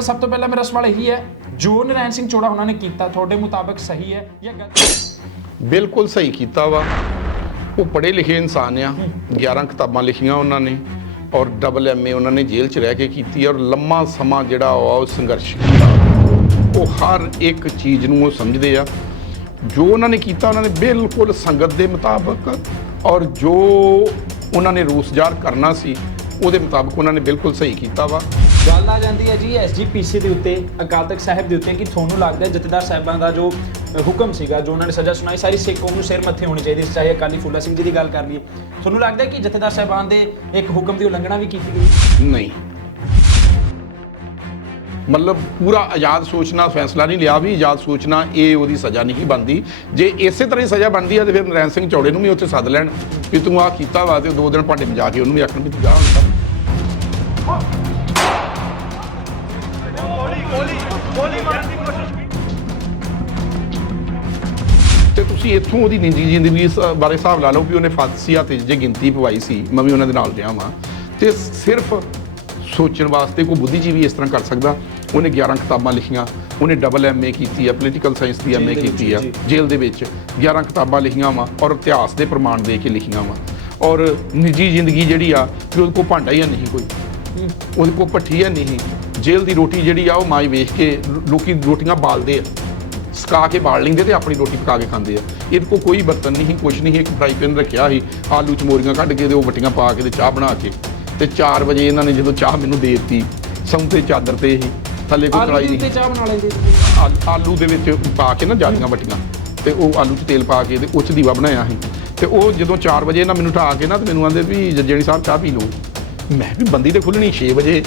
ਸਭ ਤੋਂ ਪਹਿਲਾਂ ਮੇਰਾ ਸਵਾਲ ਇਹੀ ਹੈ, ਜੋ ਨਰੈਣ ਸਿੰਘ ਚੋੜਾ ਉਹਨਾਂ ਨੇ ਕੀਤਾ, ਤੁਹਾਡੇ ਮੁਤਾਬਕ ਸਹੀ ਹੈ ਜਾਂ ਗਲਤ? ਬਿਲਕੁਲ ਸਹੀ ਕੀਤਾ ਵਾ। ਉਹ ਪੜ੍ਹੇ ਲਿਖੇ ਇਨਸਾਨ ਆ। 11 ਕਿਤਾਬਾਂ ਲਿਖੀਆਂ ਉਹਨਾਂ ਨੇ ਔਰ ਡਬਲ ਐਮਏ ਉਹਨਾਂ ਨੇ ਜੇਲ੍ਹ 'ਚ ਰਹਿ ਕੇ ਕੀਤੀ ਔਰ ਲੰਮਾ ਸਮਾਂ ਜਿਹੜਾ ਵਾ ਉਹ ਸੰਘਰਸ਼ ਕੀਤਾ। ਉਹ ਹਰ ਇੱਕ ਚੀਜ਼ ਨੂੰ ਉਹ ਸਮਝਦੇ ਆ। ਜੋ ਉਹਨਾਂ ਨੇ ਕੀਤਾ, ਉਹਨਾਂ ਨੇ ਬਿਲਕੁਲ ਸੰਗਤ ਦੇ ਮੁਤਾਬਕ ਔਰ ਜੋ ਉਹਨਾਂ ਨੇ ਰੋਸ ਜ਼ਾਹਰ ਕਰਨਾ ਸੀ ਉਹਦੇ ਮੁਤਾਬਕ ਉਹਨਾਂ ਨੇ ਬਿਲਕੁਲ ਸਹੀ ਕੀਤਾ ਵਾ। ਗੱਲ ਆ ਜਾਂਦੀ ਹੈ ਜੀ ਐਸਜੀਪੀਸੀ ਦੇ ਉੱਤੇ ਅਕਾਲ ਤਖਤ ਸਾਹਿਬ ਦੇ ਉੱਤੇ ਕਿ ਤੁਹਾਨੂੰ ਲੱਗਦਾ ਹੈ ਜਥੇਦਾਰ ਸਾਹਿਬਾਂ ਦਾ ਜੋ ਹੁਕਮ ਸੀਗਾ ਜੋ ਉਹਨਾਂ ਨੇ ਸਜ਼ਾ ਸੁਣਾਈ ਸਾਰੀ ਸਿੱਖ ਕੌਮ ਨੂੰ ਸਿਰ ਮੱਥੇ ਹੋਣੀ ਚਾਹੀਦੀ ਸੀ ਚਾਹੇ ਅਕਾਲੀ ਫੂਲਾ ਸਿੰਘ ਜੀ ਦੀ ਗੱਲ ਕਰ ਲਈਏ। ਤੁਹਾਨੂੰ ਲੱਗਦਾ ਹੈ ਕਿ ਜਥੇਦਾਰ ਸਾਹਿਬਾਨ ਦੇ ਇੱਕ ਹੁਕਮ ਦੀ ਉਲੰਘਣਾ ਵੀ ਕੀਤੀ ਗਈ? ਨਹੀਂ। ਮਤਲਬ ਪੂਰਾ ਆਜ਼ਾਦ ਸੋਚਣਾ ਫੈਸਲਾ ਨਹੀਂ ਲਿਆ ਵੀ ਆਜ਼ਾਦ ਸੋਚਣਾ ਇਹ ਉਹਦੀ ਸਜ਼ਾ ਨਹੀਂ ਬਣਦੀ। ਜੇ ਇਸੇ ਤਰ੍ਹਾਂ ਹੀ ਸਜ਼ਾ ਬਣਦੀ ਆ ਤੇ ਫਿਰ ਨਰੈਣ ਸਿੰਘ ਚੌੜੇ ਨੂੰ ਵੀ ਉੱਥੇ ਸੱਦ ਲੈਣ ਵੀ ਤੂੰ ਆਹ ਕੀਤਾ ਵਾ ਤੇ ਦੋ ਦਿਨ ਭਾਂਡੇ ਮਜਾ ਕੇ ਉਹਨੂੰ ਵੀ ਆਖਣ ਵੀ ਤੂੰ ਜਾ ਕਰ। ਤੇ ਤੁਸੀਂ ਇੱਥੋਂ ਉਹਦੀ ਨਿੱਜੀ ਜ਼ਿੰਦਗੀ ਬਾਰੇ ਹਿਸਾਬ ਲਾ ਲਓ ਵੀ ਉਹਨੇ ਫਾਂਸੀਆਂ ਤੇ ਜੇ ਗਿਣਤੀ ਪਵਾਈ ਸੀ ਮੈਂ ਵੀ ਉਹਨਾਂ ਦੇ ਨਾਲ ਰਿਹਾ ਵਾਂ। ਤੇ ਸਿਰਫ ਸੋਚਣ ਵਾਸਤੇ ਕੋਈ ਬੁੱਧੀਜੀਵੀ ਇਸ ਤਰ੍ਹਾਂ ਕਰ ਸਕਦਾ? ਉਹਨੇ 11 ਕਿਤਾਬਾਂ ਲਿਖੀਆਂ ਉਹਨੇ ਡਬਲ ਐਮਏ ਕੀਤੀ ਆ ਪੋਲੀਟੀਕਲ ਸਾਇੰਸ ਦੀ ਐਮਏ ਕੀਤੀ ਆ ਵਿੱਚ, ਜੇਲ੍ਹ ਦੇ ਵਿੱਚ 11 ਕਿਤਾਬਾਂ ਲਿਖੀਆਂ ਵਾ ਔਰ ਇਤਿਹਾਸ ਦੇ ਪ੍ਰਮਾਣ ਦੇ ਕੇ ਲਿਖੀਆਂ ਵਾ। ਔਰ ਨਿੱਜੀ ਜ਼ਿੰਦਗੀ ਜਿਹੜੀ ਆ ਕਿ ਉਹਦੇ ਕੋਲ ਭਾਂਡਾ ਹੀ ਹੈ ਨਹੀਂ ਕੋਈ। ਉਹਦੇ ਕੋਲ ਭੱਠੀ ਹੈ ਨਹੀਂ। ਜੇਲ੍ਹ ਦੀ ਰੋਟੀ ਜਿਹੜੀ ਆ ਉਹ ਮਾਈ ਵੇਖ ਕੇ ਲੋਕੀ ਰੋਟੀਆਂ ਬਾਲਦੇ ਆ। ਸਕਾ ਕੇ ਬਾਲ ਲੈਂਦੇ ਤੇ ਆਪਣੀ ਰੋਟੀ ਪਕਾ ਕੇ ਖਾਂਦੇ ਆ। ਇਹਦੇ ਕੋਲ ਕੋਈ ਬਰਤਨ ਨਹੀਂ ਕੁਝ ਨਹੀਂ ਇੱਕ ਫਰਾਈ ਪੈਨ ਰੱਖਿਆ ਸੀ ਆਲੂ ਚ ਮੋਰੀਆਂ ਕੱਢ ਕੇ ਤੇ ਉਹ ਵਟੀਆਂ ਪਾ ਕੇ ਤੇ ਚਾਹ ਬਣਾ ਕੇ। ਤੇ 4 ਵਜੇ ਇਹਨਾਂ ਨੇ ਜਦੋਂ ਚਾਹ ਮੈਨੂੰ ਦੇ ਦਿੱਤੀ ਸੌਂਤੇ ਚਾਦਰ ਤੇ ਹੀ ਥੱਲੇ ਕੋਈ ਆਲੂ ਕੜਾਈ ਦੇ ਨਹੀਂ। ਚਾਹ ਬਣਾ ਲੈਂਦੇ ਆਲ- ਆਲੂ ਦੇ ਵਿੱਚ ਪਾ ਕੇ ਨਾ ਜਾਲੀਆਂ ਵਟੀਆਂ। ਤੇ ਉਹ ਆਲੂ 'ਚ ਤੇਲ ਪਾ ਕੇ ਤੇ ਉੱਚ ਦੀਵਾ ਬਣਾਇਆ ਸੀ। ਤੇ ਉਹ ਜਦੋਂ 4 ਵਜੇ ਨਾ ਮੈਨੂੰ ਉਠਾ ਕੇ ਨਾ ਤੇ ਮੈਨੂੰ ਆਂਦੇ ਵੀ ਜੱਜਣੀ ਸਾਹਿਬ ਚਾਹ ਪੀ ਲਓ। ਮੈਂ ਵੀ ਬੰਦੀ ਤੇ ਖੁੱਲਣੀ 6 ਵਜੇ।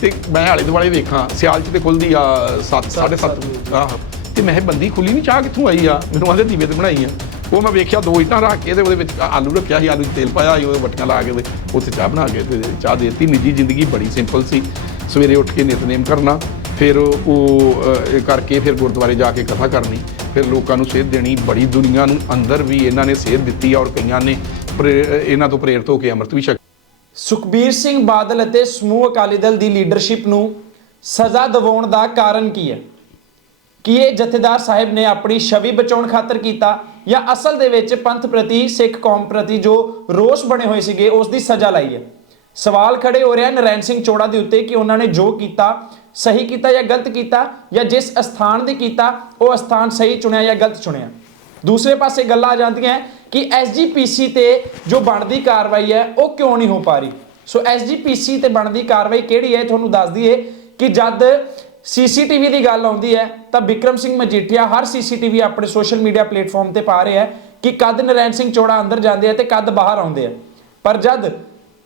ਤੇ ਮੈਂ ਆਲੇ ਦੁਆਲੇ ਵੇਖਾਂ ਸਿਆਲ 'ਚ ਤੇ ਖੁੱਲਦੀ ਆ 7 7:30 ਆਹ। ਤੇ ਮੈਂ ਕਿਹਾ ਬੰਦੀ ਖੁੱਲੀ ਨਹੀਂ ਚਾਹ ਕਿੱਥੋਂ ਆਈ ਆ? ਮੈਨੂੰ ਆਂਦੇ ਦੀਵੇ ਤੇ ਬਣਾਈ ਆ। ਉਹ ਮੈਂ ਵੇਖਿਆ ਦੋ ਇੱਟਾਂ ਰੱਖ ਕੇ ਤੇ ਉਹਦੇ ਵਿੱਚ ਆਲੂ ਰੱਖਿਆ ਸੀ ਆਲੂ 'ਚ ਤੇਲ ਪਾਇਆ ਸੀ ਉਹਦੇ ਵਟੀਆਂ ਲਾ ਕੇ ਤੇ ਉੱਥੇ ਚਾਹ ਬਣਾ ਕੇ ਤੇ ਚਾਹ ਦੇ ਦਿੱਤੀ। ਨਿੱਜੀ ਜ਼ਿੰਦਗੀ ਬੜੀ ਸਿੰਪਲ ਸੀ। ਸਵੇਰੇ ਉੱਠ ਕੇ ਨਿਤਨੇਮ ਕਰਨਾ, ਫਿਰ ਉਹ ਕਰਕੇ ਫਿਰ ਗੁਰਦੁਆਰੇ ਜਾ ਕੇ ਕਥਾ ਕਰਨੀ, ਫਿਰ ਲੋਕਾਂ ਨੂੰ ਸੇਧ ਦੇਣੀ, ਬੜੀ ਦੁਨੀਆ ਨੂੰ ਅੰਦਰ ਵੀ ਇਹਨਾਂ ਨੇ ਸੇਧ ਦਿੱਤੀ ਔਰ ਕਈਆਂ ਨੇ ਪ੍ਰੇ- ਇਹਨਾਂ ਤੋਂ ਪ੍ਰੇਰਿਤ ਹੋ ਕੇ ਅੰਮ੍ਰਿਤ ਵੀ ਛਕ ਸੁਖਬੀਰ ਸਿੰਘ ਬਾਦਲ ਅਤੇ ਸਮੂਹ ਅਕਾਲੀ ਦਲ ਦੀ ਲੀਡਰਸ਼ਿਪ ਨੂੰ ਸਜ਼ਾ ਦਿਵਾਉਣ ਦਾ ਕਾਰਨ ਕੀ ਹੈ? ਕੀ ਇਹ ਜਥੇਦਾਰ ਸਾਹਿਬ ਨੇ ਆਪਣੀ ਛਵੀ ਬਚਾਉਣ ਖਾਤਰ ਕੀਤਾ ਜਾਂ ਅਸਲ ਦੇ ਵਿੱਚ ਪੰਥ ਪ੍ਰਤੀ, ਸਿੱਖ ਕੌਮ ਪ੍ਰਤੀ ਜੋ ਰੋਸ ਬਣੇ ਹੋਏ ਸੀਗੇ, ਉਸ ਦੀ ਸਜ਼ਾ ਲਾਈ ਹੈ? ਸਵਾਲ ਖੜੇ ਹੋ ਰਿਹਾ ਨਰੈਣ ਸਿੰਘ ਚੋੜਾ ਦੇ ਉੱਤੇ ਕਿ ਉਹਨਾਂ ਨੇ ਜੋ ਕੀਤਾ, ਸਹੀ ਕੀਤਾ ਜਾਂ ਗਲਤ ਕੀਤਾ ਜਾਂ ਜਿਸ ਅਸਥਾਨ ਦੇ ਕੀਤਾ, ਉਹ ਅਸਥਾਨ ਸਹੀ ਚੁਣਿਆ ਜਾਂ ਗਲਤ ਚੁਣਿਆ। ਦੂਸਰੇ ਪਾਸੇ ਗੱਲਾਂ ਆ ਜਾਂਦੀਆਂ ਕਿ ਐਸਜੀਪੀਸੀ ਤੇ ਜੋ ਬਣਦੀ ਕਾਰਵਾਈ ਹੈ, ਉਹ ਕਿਉਂ ਨਹੀਂ ਹੋ ਪਾ ਰਹੀ? ਸੋ ਐਸਜੀਪੀਸੀ ਤੇ ਬਣਦੀ ਕਾਰਵਾਈ ਕਿਹੜੀ ਹੈ ਤੁਹਾਨੂੰ ਦੱਸ ਦਈਏ ਕਿ ਜਦ ਸੀਸੀਟੀਵੀ ਦੀ ਗੱਲ ਆਉਂਦੀ ਹੈ, ਤਾਂ ਵਿਕਰਮ ਸਿੰਘ ਮਜੀਠੀਆ ਹਰ ਸੀਸੀਟੀਵੀ ਆਪਣੇ ਸੋਸ਼ਲ ਮੀਡੀਆ ਪਲੇਟਫਾਰਮ ਤੇ ਪਾ ਰਿਹਾ ਹੈ ਕਿ ਕਦ ਨਰੈਣ ਸਿੰਘ ਚੋੜਾ ਅੰਦਰ ਜਾਂਦੇ ਆ ਤੇ ਕਦ ਬਾਹਰ ਆਉਂਦੇ ਆ। ਪਰ ਜਦ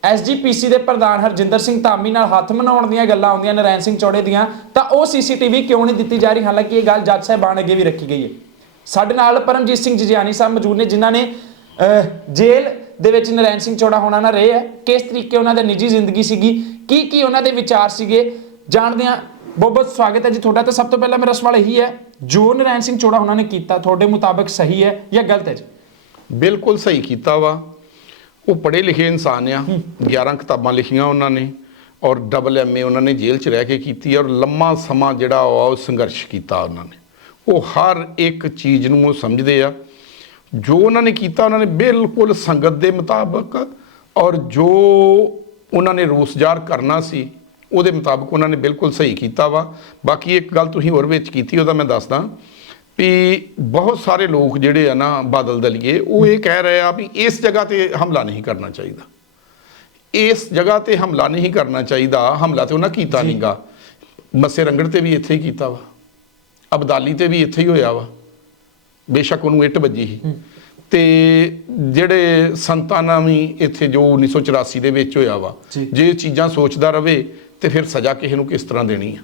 ਐਸਜੀਪੀਸੀ ਦੇ ਪ੍ਰਧਾਨ ਹਰਜਿੰਦਰ ਸਿੰਘ ਧਾਮੀ ਨਾਲ ਹੱਥ ਮਨਾਉਣ ਦੀਆਂ ਗੱਲਾਂ ਆਉਂਦੀਆਂ, ਨਰੈਣ ਸਿੰਘ ਚੌੜੇ ਦੀਆਂ, ਤਾਂ ਉਹ ਸੀਸੀਟੀਵੀ ਕਿਉਂ ਨਹੀਂ ਦਿੱਤੀ ਜਾ ਰਹੀ? ਹਾਲਾਂਕਿ ਇਹ ਗੱਲ ਜੱਜ ਸਾਹਿਬਾਨ ਅੱਗੇ ਵੀ ਰੱਖੀ ਗਈ ਹੈ। ਸਾਡੇ ਨਾਲ ਪਰਮਜੀਤ ਸਿੰਘ ਜਜਿਆਨੀ ਸਾਹਿਬ ਮੌਜੂਦ ਨੇ, ਜਿਨ੍ਹਾਂ ਨੇ ਜੇਲ੍ਹ ਦੇ ਵਿੱਚ ਨਰੈਣ ਸਿੰਘ ਚੌੜਾ ਹੋਣਾ ਨਾ ਰਹੇ ਹੈ। ਕਿਸ ਤਰੀਕੇ ਉਹਨਾਂ ਦੀ ਨਿੱਜੀ ਜ਼ਿੰਦਗੀ ਸੀਗੀ? ਕੀ ਕੀ ਉਹਨਾਂ ਦੇ ਵਿਚਾਰ ਸੀਗੇ? ਜਾਣਦੇ ਹਾਂ। ਬਹੁਤ ਬਹੁਤ ਸਵਾਗਤ ਹੈ ਜੀ ਤੁਹਾਡਾ। ਤਾਂ ਸਭ ਤੋਂ ਪਹਿਲਾਂ ਮੇਰਾ ਸਵਾਲ ਇਹੀ ਹੈ, ਜੋ ਨਰੈਣ ਸਿੰਘ ਚੌੜਾ ਉਹਨਾਂ ਨੇ ਕੀਤਾ, ਤੁਹਾਡੇ ਮੁਤਾਬਕ ਸਹੀ ਹੈ ਜਾਂ ਗਲਤ ਹੈ ਜੀ? ਬਿਲਕੁਲ ਸਹੀ ਕੀਤਾ ਵਾ। ਉਹ ਪੜ੍ਹੇ ਲਿਖੇ ਇਨਸਾਨ ਆ। 11 ਕਿਤਾਬਾਂ ਲਿਖੀਆਂ ਉਹਨਾਂ ਨੇ ਔਰ ਡਬਲ ਐਮਏ ਉਹਨਾਂ ਨੇ ਜੇਲ੍ਹ 'ਚ ਰਹਿ ਕੇ ਕੀਤੀ ਔਰ ਲੰਮਾ ਸਮਾਂ ਜਿਹੜਾ ਉਹ ਸੰਘਰਸ਼ ਕੀਤਾ ਉਹਨਾਂ ਨੇ। ਉਹ ਹਰ ਇੱਕ ਚੀਜ਼ ਨੂੰ ਉਹ ਸਮਝਦੇ ਆ। ਜੋ ਉਹਨਾਂ ਨੇ ਕੀਤਾ ਉਹਨਾਂ ਨੇ ਬਿਲਕੁਲ ਸੰਗਤ ਦੇ ਮੁਤਾਬਕ ਔਰ ਜੋ ਉਹਨਾਂ ਨੇ ਰੋਸ ਜ਼ਾਹਰ ਕਰਨਾ ਸੀ ਉਹਦੇ ਮੁਤਾਬਕ ਉਹਨਾਂ ਨੇ ਬਿਲਕੁਲ ਸਹੀ ਕੀਤਾ ਵਾ। ਬਾਕੀ ਇੱਕ ਗੱਲ ਤੁਸੀਂ ਹੋਰ ਵਿੱਚ ਕੀਤੀ ਉਹਦਾ ਮੈਂ ਦੱਸਦਾ। ਵੀ ਬਹੁਤ ਸਾਰੇ ਲੋਕ ਜਿਹੜੇ ਆ ਨਾ ਬਾਦਲ ਦਲੀਏ ਉਹ ਇਹ ਕਹਿ ਰਹੇ ਆ ਵੀ ਇਸ ਜਗ੍ਹਾ ਤੇ ਹਮਲਾ ਨਹੀਂ ਕਰਨਾ ਚਾਹੀਦਾ। ਇਸ ਜਗ੍ਹਾ ਤੇ ਹਮਲਾ ਨਹੀਂ ਕਰਨਾ ਚਾਹੀਦਾ ਹਮਲਾ ਤੇ ਉਹਨਾਂ ਕੀਤਾ ਨਹੀਂਗਾ ਮੱਸੇ ਰੰਗੜ ਤੇ ਵੀ ਇੱਥੇ ਹੀ ਕੀਤਾ ਵਾ। ਅਬਦਾਲੀ ਤੇ ਵੀ ਇੱਥੇ ਹੀ ਹੋਇਆ ਵਾ। ਬੇਸ਼ੱਕ ਉਹਨੂੰ ਇੱਟ ਵੱਜੀ ਸੀ। ਤੇ ਜਿਹੜੇ ਸੰਤਾਨਾਂ ਵੀ ਇੱਥੇ ਜੋ 1984 ਦੇ ਵਿੱਚ ਹੋਇਆ ਵਾ ਜੀ। ਚੀਜ਼ਾਂ ਸੋਚਦਾ ਰਵੇ ਤੇ ਫਿਰ ਸਜ਼ਾ ਕਿਸੇ ਨੂੰ ਕਿਸ ਤਰ੍ਹਾਂ ਦੇਣੀ ਆ?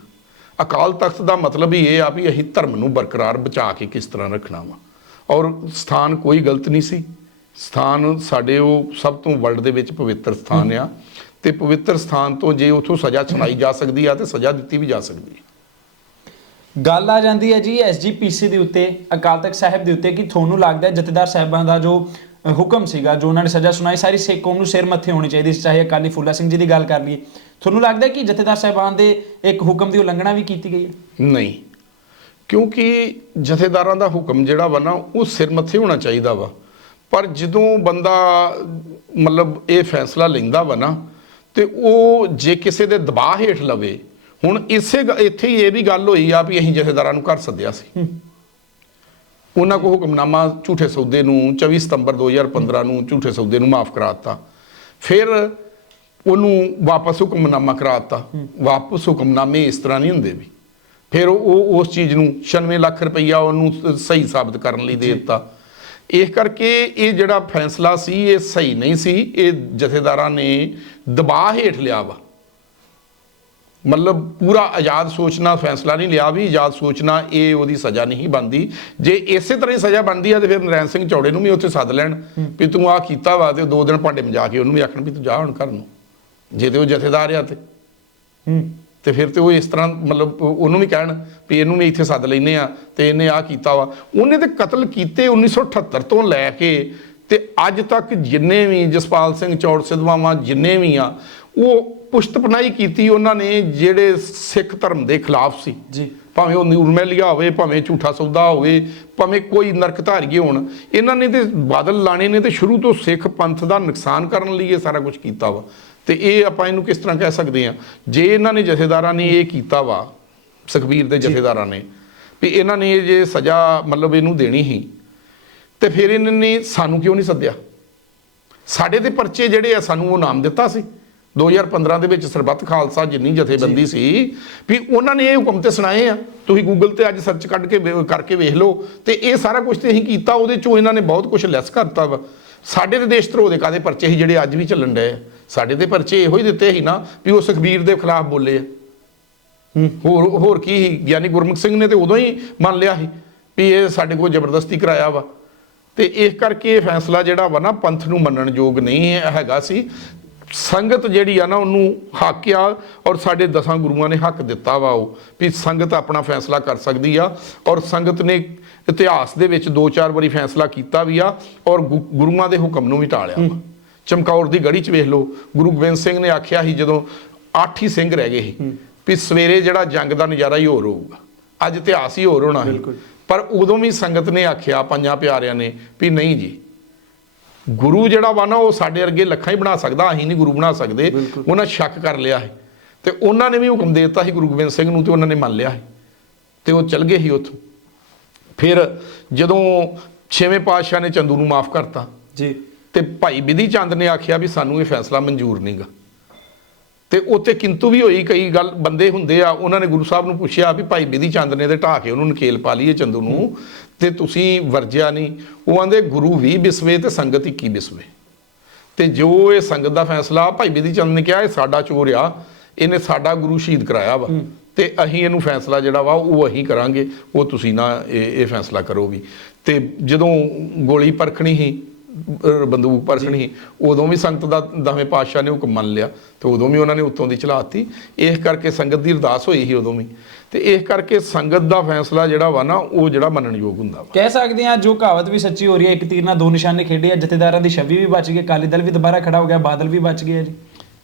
ਅਕਾਲ ਤਖਤ ਦਾ ਮਤਲਬ ਹੀ ਇਹ ਆ ਵੀ ਅਸੀਂ ਧਰਮ ਨੂੰ ਬਰਕਰਾਰ ਬਚਾ ਕੇ ਕਿਸ ਤਰ੍ਹਾਂ ਰੱਖਣਾ ਵਾ। ਔਰ ਸਥਾਨ ਕੋਈ ਗਲਤ ਨਹੀਂ ਸੀ। ਸਥਾਨ ਸਾਡੇ ਉਹ ਸਭ ਤੋਂ ਵਰਲਡ ਦੇ ਵਿੱਚ ਪਵਿੱਤਰ ਸਥਾਨ ਆ। ਤੇ ਪਵਿੱਤਰ ਸਥਾਨ ਤੋਂ ਜੇ ਉਥੋਂ ਸਜ਼ਾ ਸੁਣਾਈ ਜਾ ਸਕਦੀ ਆ ਤੇ ਸਜ਼ਾ ਦਿੱਤੀ ਵੀ ਜਾ ਸਕਦੀ ਹੈ ਗੱਲ ਆ ਜਾਂਦੀ ਹੈ ਜੀ ਐਸਜੀਪੀਸੀ ਦੇ ਉੱਤੇ, ਅਕਾਲ ਤਖਤ ਸਾਹਿਬ ਦੇ ਉੱਤੇ, ਕਿ ਤੁਹਾਨੂੰ ਲੱਗਦਾ ਜਥੇਦਾਰ ਸਾਹਿਬਾਂ ਦਾ ਜੋ ਹੁਕਮ ਸੀਗਾ ਜੋ ਉਹਨਾਂ ਨੇ ਸਜ਼ਾ ਸੁਣਾਈ ਸਾਰੀ ਸਿੱਖ ਕੌਮ ਨੂੰ ਸਿਰ ਮੱਥੇ ਹੋਣੀ ਚਾਹੀਦੀ ਸੀ ਚਾਹੇ ਅਕਾਲੀ ਫੂਲਾ ਸਿੰਘ ਜੀ ਦੀ ਗੱਲ ਕਰ ਲਈਏ। ਤੁਹਾਨੂੰ ਲੱਗਦਾ ਕਿ ਜਥੇਦਾਰ ਸਾਹਿਬਾਨ ਦੇ ਇੱਕ ਹੁਕਮ ਦੀ ਉਲੰਘਣਾ ਵੀ ਕੀਤੀ ਗਈ ਹੈ? ਨਹੀਂ ਕਿਉਂਕਿ ਜਥੇਦਾਰਾਂ ਦਾ ਹੁਕਮ ਜਿਹੜਾ ਵਾ ਨਾ ਉਹ ਸਿਰ ਮੱਥੇ ਹੋਣਾ ਚਾਹੀਦਾ ਵਾ। ਪਰ ਜਦੋਂ ਬੰਦਾ ਮਤਲਬ ਇਹ ਫੈਸਲਾ ਲੈਂਦਾ ਵਾ ਨਾ ਤੇ ਉਹ ਜੇ ਕਿਸੇ ਦੇ ਦਬਾਅ ਹੇਠ ਲਵੇ ਹੁਣ ਇਸੇ ਇੱਥੇ ਹੀ ਇਹ ਵੀ ਗੱਲ ਹੋਈ ਆ ਵੀ ਅਸੀਂ ਜਥੇਦਾਰਾਂ ਨੂੰ ਘਰ ਸੱਦਿਆ ਸੀ। ਉਹਨਾਂ ਕੋ ਹੁਕਮਨਾਮਾ ਝੂਠੇ ਸੌਦੇ ਨੂੰ 24 ਸਤੰਬਰ 2015 ਨੂੰ ਝੂਠੇ ਸੌਦੇ ਨੂੰ ਮਾਫ ਕਰਾ ਦਿੱਤਾ ਫਿਰ ਉਹਨੂੰ ਵਾਪਸ ਹੁਕਮਨਾਮਾ ਕਰਾ ਦਿੱਤਾ ਵਾਪਸ ਹੁਕਮਨਾਮੇ ਇਸ ਤਰ੍ਹਾਂ ਨਹੀਂ ਹੁੰਦੇ ਵੀ। ਫਿਰ ਉਹ ਉਸ ਚੀਜ਼ ਨੂੰ 96 ਲੱਖ ਰੁਪਈਆ ਉਹਨੂੰ ਸਹੀ ਸਾਬਤ ਕਰਨ ਲਈ ਦੇ ਦਿੱਤਾ। ਇਸ ਕਰਕੇ ਇਹ ਜਿਹੜਾ ਫੈਸਲਾ ਸੀ ਇਹ ਸਹੀ ਨਹੀਂ ਸੀ। ਇਹ ਜਥੇਦਾਰਾਂ ਨੇ ਦਬਾਅ ਹੇਠ ਲਿਆ ਵਾ। ਮਤਲਬ ਪੂਰਾ ਆਜ਼ਾਦ ਸੋਚਣਾ ਫੈਸਲਾ ਨਹੀਂ ਲਿਆ ਵੀ ਆਜ਼ਾਦ ਸੋਚਣਾ ਇਹ ਉਹਦੀ ਸਜ਼ਾ ਨਹੀਂ ਬਣਦੀ। ਜੇ ਇਸੇ ਤਰ੍ਹਾਂ ਹੀ ਸਜ਼ਾ ਬਣਦੀ ਆ ਤੇ ਫਿਰ ਨਰੈਣ ਸਿੰਘ ਚੌੜੇ ਨੂੰ ਵੀ ਉੱਥੇ ਸੱਦ ਲੈਣ ਵੀ ਤੂੰ ਆ ਕੀਤਾ ਵਾ ਤੇ ਦੋ ਦਿਨ ਭਾਂਡੇ ਮਜਾ ਕੇ ਉਹਨੂੰ ਵੀ ਆਖਣ ਵੀ ਤੂੰ ਜਾ ਹੁਣ ਘਰ ਨੂੰ ਜੇ ਤੇ ਉਹ ਜਥੇਦਾਰ ਆ ਤੇ। ਹੂੰ। ਤੇ ਫਿਰ ਤੇ ਉਹ ਇਸ ਤਰ੍ਹਾਂ ਮਤਲਬ ਉਹ- ਉਹਨੂੰ ਵੀ ਕਹਿਣ ਵੀ ਇਹਨੂੰ ਵੀ ਇੱਥੇ ਸੱਦ ਲੈਨੇ ਆ ਤੇ ਇਹਨੇ ਆ ਕੀਤਾ ਵਾ। ਉਹਨੇ ਤੇ ਕਤਲ ਕੀਤੇ 1978 ਤੋਂ ਲੈ ਕੇ ਤੇ ਅੱਜ ਤੱਕ ਜਿੰਨੇ ਵੀ ਜਸਪਾਲ ਸਿੰਘ ਚੌੜ ਸਿਧਵਾਵਾਂ ਜਿੰਨੇ ਵੀ ਆ ਉਹ ਪੁਸ਼ਤਪਨਾਈ ਕੀਤੀ ਉਹਨਾਂ ਨੇ ਜਿਹੜੇ ਸਿੱਖ ਧਰਮ ਦੇ ਖਿਲਾਫ ਸੀ। ਜੀ। ਭਾਵੇਂ ਉਹ ਨਿਰਮੈਲੀਆ ਹੋਵੇ ਭਾਵੇਂ ਝੂਠਾ ਸੌਦਾ ਹੋਵੇ ਭਾਵੇਂ ਕੋਈ ਨਰਕ ਧਾਰੀਏ ਹੋਣ ਇਹਨਾਂ ਨੇ ਤੇ ਬਾਦਲ ਲਾਣੇ ਨੇ ਤੇ ਸ਼ੁਰੂ ਤੋਂ ਸਿੱਖ ਪੰਥ ਦਾ ਨੁਕਸਾਨ ਕਰਨ ਲਈ ਇਹ ਸਾਰਾ ਕੁਝ ਕੀਤਾ ਵਾ। ਤੇ ਇਹ ਆਪਾਂ ਇਹਨੂੰ ਕਿਸ ਤਰ੍ਹਾਂ ਕਹਿ ਸਕਦੇ ਆ ਜੇ ਇਹਨਾਂ ਨੇ ਜਥੇਦਾਰਾਂ ਨੇ ਇਹ ਕੀਤਾ ਵਾ ਸੁਖਬੀਰ ਦੇ ਜਥੇਦਾਰਾਂ ਨੇ ਵੀ ਇਹਨਾਂ ਨੇ ਜੇ ਸਜ਼ਾ ਮਤਲਬ ਇਹਨੂੰ ਦੇਣੀ ਸੀ ਤੇ ਫਿਰ ਇਹਨਾਂ ਨੇ ਸਾਨੂੰ ਕਿਉਂ ਨਹੀਂ ਸੱਦਿਆ? ਸਾਡੇ ਤੇ ਪਰਚੇ ਜਿਹੜੇ ਆ ਸਾਨੂੰ ਉਹ ਨਾਮ ਦਿੱਤਾ ਸੀ। 2015 ਦੇ ਵਿੱਚ ਸਰਬੱਤ ਖਾਲਸਾ ਜਿੰਨੀ ਜਥੇਬੰਦੀ ਸੀ ਵੀ ਉਹਨਾਂ ਨੇ ਇਹ ਹੁਕਮ ਤੇ ਸੁਣਾਏ ਆ। ਤੁਸੀਂ ਗੂਗਲ ਤੇ ਅੱਜ ਸਰਚ ਕੱਢ ਕੇ ਕਰਕੇ ਵੇਖ ਲਓ ਤੇ ਇਹ ਸਾਰਾ ਕੁਝ ਤੇ ਅਸੀਂ ਕੀਤਾ ਉਹਦੇ ਚੋਂ ਇਹਨਾਂ ਨੇ ਬਹੁਤ ਕੁਝ ਲੈਸ ਕਰਤਾ ਵਾ। ਸਾਡੇ ਤੇ ਦੇਸ਼ ਧਰੋਹ ਦੇ ਕਾਦੇ ਪਰਚੇ ਸੀ ਜਿਹੜੇ ਅੱਜ ਵੀ ਚੱਲਣ ਡਏ ਆ? ਸਾਡੇ ਤੇ ਪਰਚੇ ਇਹੋ ਹੀ ਦਿੱਤੇ ਸੀ ਨਾ ਵੀ ਉਹ ਸੁਖਬੀਰ ਦੇ ਖਿਲਾਫ ਬੋਲੇ ਆ। ਹੋਰ ਹੋਰ ਕੀ ਸੀ? ਗਿਆਨੀ ਗੁਰਮੁਖ ਸਿੰਘ ਨੇ ਤੇ ਉਦੋਂ ਹੀ ਮੰਨ ਲਿਆ ਸੀ ਵੀ ਇਹ ਸਾਡੇ ਕੋਲ ਜ਼ਬਰਦਸਤੀ ਕਰਾਇਆ ਵਾ। ਤੇ ਇਸ ਕਰਕੇ ਇਹ ਫੈਸਲਾ ਜਿਹੜਾ ਵਾ ਨਾ ਪੰਥ ਨੂੰ ਮੰਨਣ ਯੋਗ ਨਹੀਂ ਹੈ- ਹੈਗਾ ਸੀ। ਸੰਗਤ ਜਿਹੜੀ ਆ ਨਾ ਉਹਨੂੰ ਹੱਕ ਆ ਔਰ ਸਾਡੇ ਦਸਾਂ ਗੁਰੂਆਂ ਨੇ ਹੱਕ ਦਿੱਤਾ ਵਾ ਉਹ ਵੀ ਸੰਗਤ ਆਪਣਾ ਫੈਸਲਾ ਕਰ ਸਕਦੀ ਆ ਔਰ ਸੰਗਤ ਨੇ ਇਤਿਹਾਸ ਦੇ ਵਿੱਚ ਦੋ ਚਾਰ ਵਾਰੀ ਫੈਸਲਾ ਕੀਤਾ ਵੀ ਆ ਔਰ ਗੁਰੂਆਂ ਦੇ ਹੁਕਮ ਨੂੰ ਵੀ ਟਾਲਿਆ ਵਾ। ਚਮਕੌਰ ਦੀ ਗੜੀ 'ਚ ਵੇਖ ਲਓ ਗੁਰੂ ਗੋਬਿੰਦ ਸਿੰਘ ਨੇ ਆਖਿਆ ਸੀ ਜਦੋਂ ਅੱਠ ਹੀ ਸਿੰਘ ਰਹਿ ਗਏ ਸੀ ਵੀ ਸਵੇਰੇ ਜਿਹੜਾ ਜੰਗ ਦਾ ਨਜ਼ਾਰਾ ਹੀ ਹੋਰ ਹੋਊਗਾ ਅੱਜ ਇਤਿਹਾਸ ਹੀ ਹੋਰ ਹੋਣਾ ਬਿਲਕੁਲ। ਪਰ ਉਦੋਂ ਵੀ ਸੰਗਤ ਨੇ ਆਖਿਆ ਪੰਜਾਂ ਪਿਆਰਿਆਂ ਨੇ ਵੀ ਨਹੀਂ ਜੀ ਗੁਰੂ ਜਿਹੜਾ ਵਾ ਨਾ ਉਹ ਸਾਡੇ ਵਰਗੇ ਲੱਖਾਂ ਹੀ ਬਣਾ ਸਕਦਾ ਅਸੀਂ ਨਹੀਂ ਗੁਰੂ ਬਣਾ ਸਕਦੇ। ਉਹਨਾਂ ਸ਼ੱਕ ਕਰ ਲਿਆ ਹੈ। ਤੇ ਉਹਨਾਂ ਨੇ ਵੀ ਹੁਕਮ ਦੇ ਦਿੱਤਾ ਸੀ ਗੁਰੂ ਗੋਬਿੰਦ ਸਿੰਘ ਨੂੰ ਤੇ ਉਹਨਾਂ ਨੇ ਮੰਨ ਲਿਆ ਹੈ। ਤੇ ਉਹ ਚਲ ਗਏ ਸੀ ਉੱਥੋਂ। ਫਿਰ ਜਦੋਂ ਛੇਵੇਂ ਪਾਤਸ਼ਾਹ ਨੇ ਚੰਦੂ ਨੂੰ ਮਾਫ ਕਰਤਾ ਜੀ। ਤੇ ਭਾਈ ਬਿਧੀ ਚੰਦ ਨੇ ਆਖਿਆ ਵੀ ਸਾਨੂੰ ਇਹ ਫੈਸਲਾ ਮਨਜ਼ੂਰ ਨਹੀਂਗਾ ਤੇ ਉੱਤੇ ਕਿੰਤੂ ਵੀ ਹੋਈ ਕਈ ਗੱਲ ਬੰਦੇ ਹੁੰਦੇ ਆ ਉਹਨਾਂ ਨੇ ਗੁਰੂ ਸਾਹਿਬ ਨੂੰ ਪੁੱਛਿਆ ਵੀ ਭਾਈ ਬਿਧੀ ਚੰਦ ਨੇ ਤੇ ਢਾਹ ਕੇ ਉਹਨੂੰ ਨਕੇਲ ਪਾ ਲਈਏ ਚੰਦੂ ਨੂੰ। ਤੇ ਤੁਸੀਂ ਵਰਜਿਆ ਨਹੀਂ ਉਹ ਆਂਦੇ ਗੁਰੂ ਵੀ ਬਿਸਵੇ ਤੇ ਸੰਗਤ 21 ਬਿਸਵੇ। ਤੇ ਜੋ ਇਹ ਸੰਗਤ ਦਾ ਫੈਸਲਾ ਭਾਈ ਬਿਧੀ ਚੰਦ ਨੇ ਕਿਹਾ ਇਹ ਸਾਡਾ ਚੋਰ ਆ ਇਹਨੇ ਸਾਡਾ ਗੁਰੂ ਸ਼ਹੀਦ ਕਰਾਇਆ ਵਾ। ਤੇ ਅਸੀਂ ਇਹਨੂੰ ਫੈਸਲਾ ਜਿਹੜਾ ਵਾ ਉਹ ਅਸੀਂ ਕਰਾਂਗੇ ਉਹ ਤੁਸੀਂ ਨਾ ਇਹ ਫੈਸਲਾ ਕਰੋ ਵੀ ਤੇ ਜਦੋਂ ਗੋਲੀ ਪਰਖਣੀ ਸੀ ਬੰਦੂਕ ਪਰਖਣੀ ਸੀ, ਉਦੋਂ ਵੀ ਸੰਗਤ ਦਾ ਦਵੇਂ ਪਾਤਸ਼ਾਹ ਨੇ ਹੁਕਮ ਮੰਨ ਲਿਆ ਤੇ ਉਦੋਂ ਵੀ ਉਹਨਾਂ ਨੇ ਉੱਤੋਂ ਦੀ ਚਲਾਤੀ। ਇਸ ਕਰਕੇ ਸੰਗਤ ਦੀ ਅਰਦਾਸ ਹੋਈ ਸੀ ਉਦੋਂ ਵੀ। ਤੇ ਇਸ ਕਰਕੇ ਸੰਗਤ ਦਾ ਫੈਸਲਾ ਜਿਹੜਾ ਵਾ ਨਾ ਉਹ ਜਿਹੜਾ ਮੰਨਣ ਯੋਗ ਹੁੰਦਾ ਵਾ। ਕਹਿ ਸਕਦੇ ਹਾਂ ਜੋ ਕਹਾਵਤ ਵੀ ਸੱਚੀ ਹੋ ਰਹੀ ਹੈ ਇੱਕ ਤੀਰ ਨਾਲ ਦੋ ਨਿਸ਼ਾਨੇ ਖੇਡੇ ਆ ਜਥੇਦਾਰਾਂ ਦੀ ਛਵੀ ਵੀ ਬਚ ਗਈ ਅਕਾਲੀ ਦਲ ਵੀ ਦੁਬਾਰਾ ਖੜਾ ਹੋ ਗਿਆ ਬਾਦਲ ਵੀ ਬਚ ਗਿਆ ਜੀ।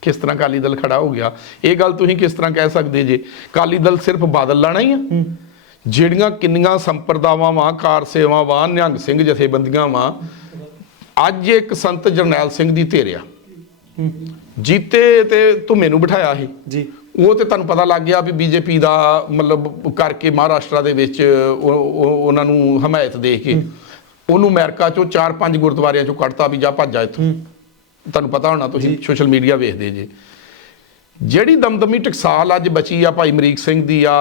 ਕਿਸ ਤਰ੍ਹਾਂ ਅਕਾਲੀ ਦਲ ਖੜਾ ਹੋ ਗਿਆ? ਇਹ ਗੱਲ ਤੁਸੀਂ ਕਿਸ ਤਰ੍ਹਾਂ ਕਹਿ ਸਕਦੇ ਜੇ? ਅਕਾਲੀ ਦਲ ਸਿਰਫ ਬਾਦਲ ਲਾਣਾ ਹੀ ਆ। ਜਿਹੜੀਆਂ ਕਿੰਨੀਆਂ ਸੰਪਰਦਾਵਾਂ ਵਾਂ ਕਾਰ ਸੇਵਾ ਵਾਂ ਨਿਹੰਗ ਸਿੰਘ ਜਥੇਬੰਦੀਆਂ ਵਾਂ ਅੱਜ ਇੱਕ ਸੰਤ ਜਰਨੈਲ ਸਿੰਘ ਦੀ ਧਿਰ ਆ ਜੀਤੇ ਤੇ ਤੂੰ ਮੈਨੂੰ ਬਿਠਾਇਆ ਸੀ ਜੀ। ਉਹ ਤੇ ਤੁਹਾਨੂੰ ਪਤਾ ਲੱਗ ਗਿਆ ਵੀ ਬੀਜੇਪੀ ਦਾ ਮਤਲਬ ਕਰਕੇ ਮਹਾਰਾਸ਼ਟਰ ਦੇ ਵਿੱਚ ਉਹ- ਉਹ- ਉਹਨਾਂ ਨੂੰ ਹਮਾਇਤ ਦੇ ਕੇ ਉਹਨੂੰ ਅਮਰੀਕਾ ਚੋਂ 4-5 ਗੁਰਦੁਆਰਿਆਂ ਚੋਂ ਕੱਢਤਾ ਵੀ ਜਾ ਭੱਜ ਜਾ ਇੱਥੋਂ। ਤੁਹਾਨੂੰ ਪਤਾ ਹੋਣਾ ਤੁਸੀਂ ਸੋਸ਼ਲ ਮੀਡੀਆ ਵੇਖਦੇ ਜੇ। ਜਿਹੜੀ ਦਮਦਮੀ ਟਕਸਾਲ ਅੱਜ ਬਚੀ ਆ ਭਾਈ ਮਰੀਕ ਸਿੰਘ ਦੀ ਆ,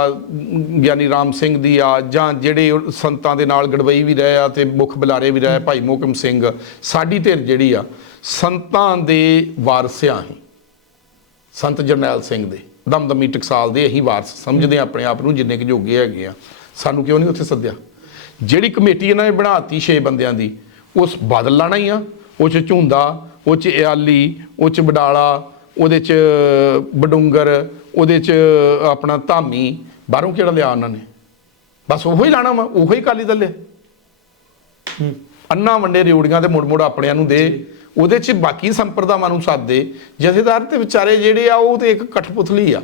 ਗਿਆਨੀ ਰਾਮ ਸਿੰਘ ਦੀ ਆ, ਜਾਂ ਜਿਹੜੇ ਉਹ ਸੰਤਾਂ ਦੇ ਨਾਲ ਗੜਬਈ ਵੀ ਰਹੇ ਆ ਤੇ ਮੁੱਖ ਬੁਲਾਰੇ ਵੀ ਰਹੇ ਭਾਈ ਮੋਹਕਮ ਸਿੰਘ, ਸਾਡੀ ਧਿਰ ਜਿਹੜੀ ਆ, ਸੰਤਾਂ ਦੇ ਵਾਰਸਿਆਂ ਹੀ, ਸੰਤ ਜਰਨੈਲ ਸਿੰਘ ਦੇ, ਦਮਦਮੀ ਟਕਸਾਲ ਦੇ ਅਸੀਂ ਵਾਰਸ ਸਮਝਦੇ ਹਾਂ ਆਪਣੇ ਆਪ ਨੂੰ ਜਿੰਨੇ ਕੁ ਜੋਗੇ ਹੈਗੇ ਆ, ਸਾਨੂੰ ਕਿਉਂ ਨਹੀਂ ਉੱਥੇ ਸੱਦਿਆ? ਜਿਹੜੀ ਕਮੇਟੀ ਇਹਨਾਂ ਨੇ ਬਣਾਤੀ 6 ਬੰਦਿਆਂ ਦੀ, ਉਸ ਬਦਲ ਲਾਣਾ ਹੀ ਆ, ਉਹ ਚ ਝੁੰਦਾ, ਉਹ ਚ ਇਆਲੀ, ਉਹ ਚ ਬਡਾਲਾ ਉਹਦੇ ਚ ਬਡੂੰਗਰ ਉਹਦੇ ਚ ਆਪਣਾ ਧਾਮੀ ਬਾਹਰੋਂ ਕਿਹੜਾ ਲਿਆ ਉਹਨਾਂ ਨੇ? ਬਸ ਉਹੋ ਹੀ ਲਾਣਾ ਵਾ ਉਹੋ ਹੀ ਕਾਲੀ ਦਲ ਹੈ। ਅੰਨਾ ਵੰਡੇ ਰਿਉੜੀਆਂ ਤੇ ਮੁੜ ਮੁੜ ਆਪਣਿਆਂ ਨੂੰ ਦੇ ਉਹਦੇ 'ਚ ਬਾਕੀ ਸੰਪਰਦਾਵਾਂ ਨੂੰ ਸਾਦੇ ਜਥੇਦਾਰ ਤੇ ਵਿਚਾਰੇ ਜਿਹੜੇ ਆ ਉਹ ਤੇ ਇੱਕ ਕਠਪੁਤਲੀ ਆ।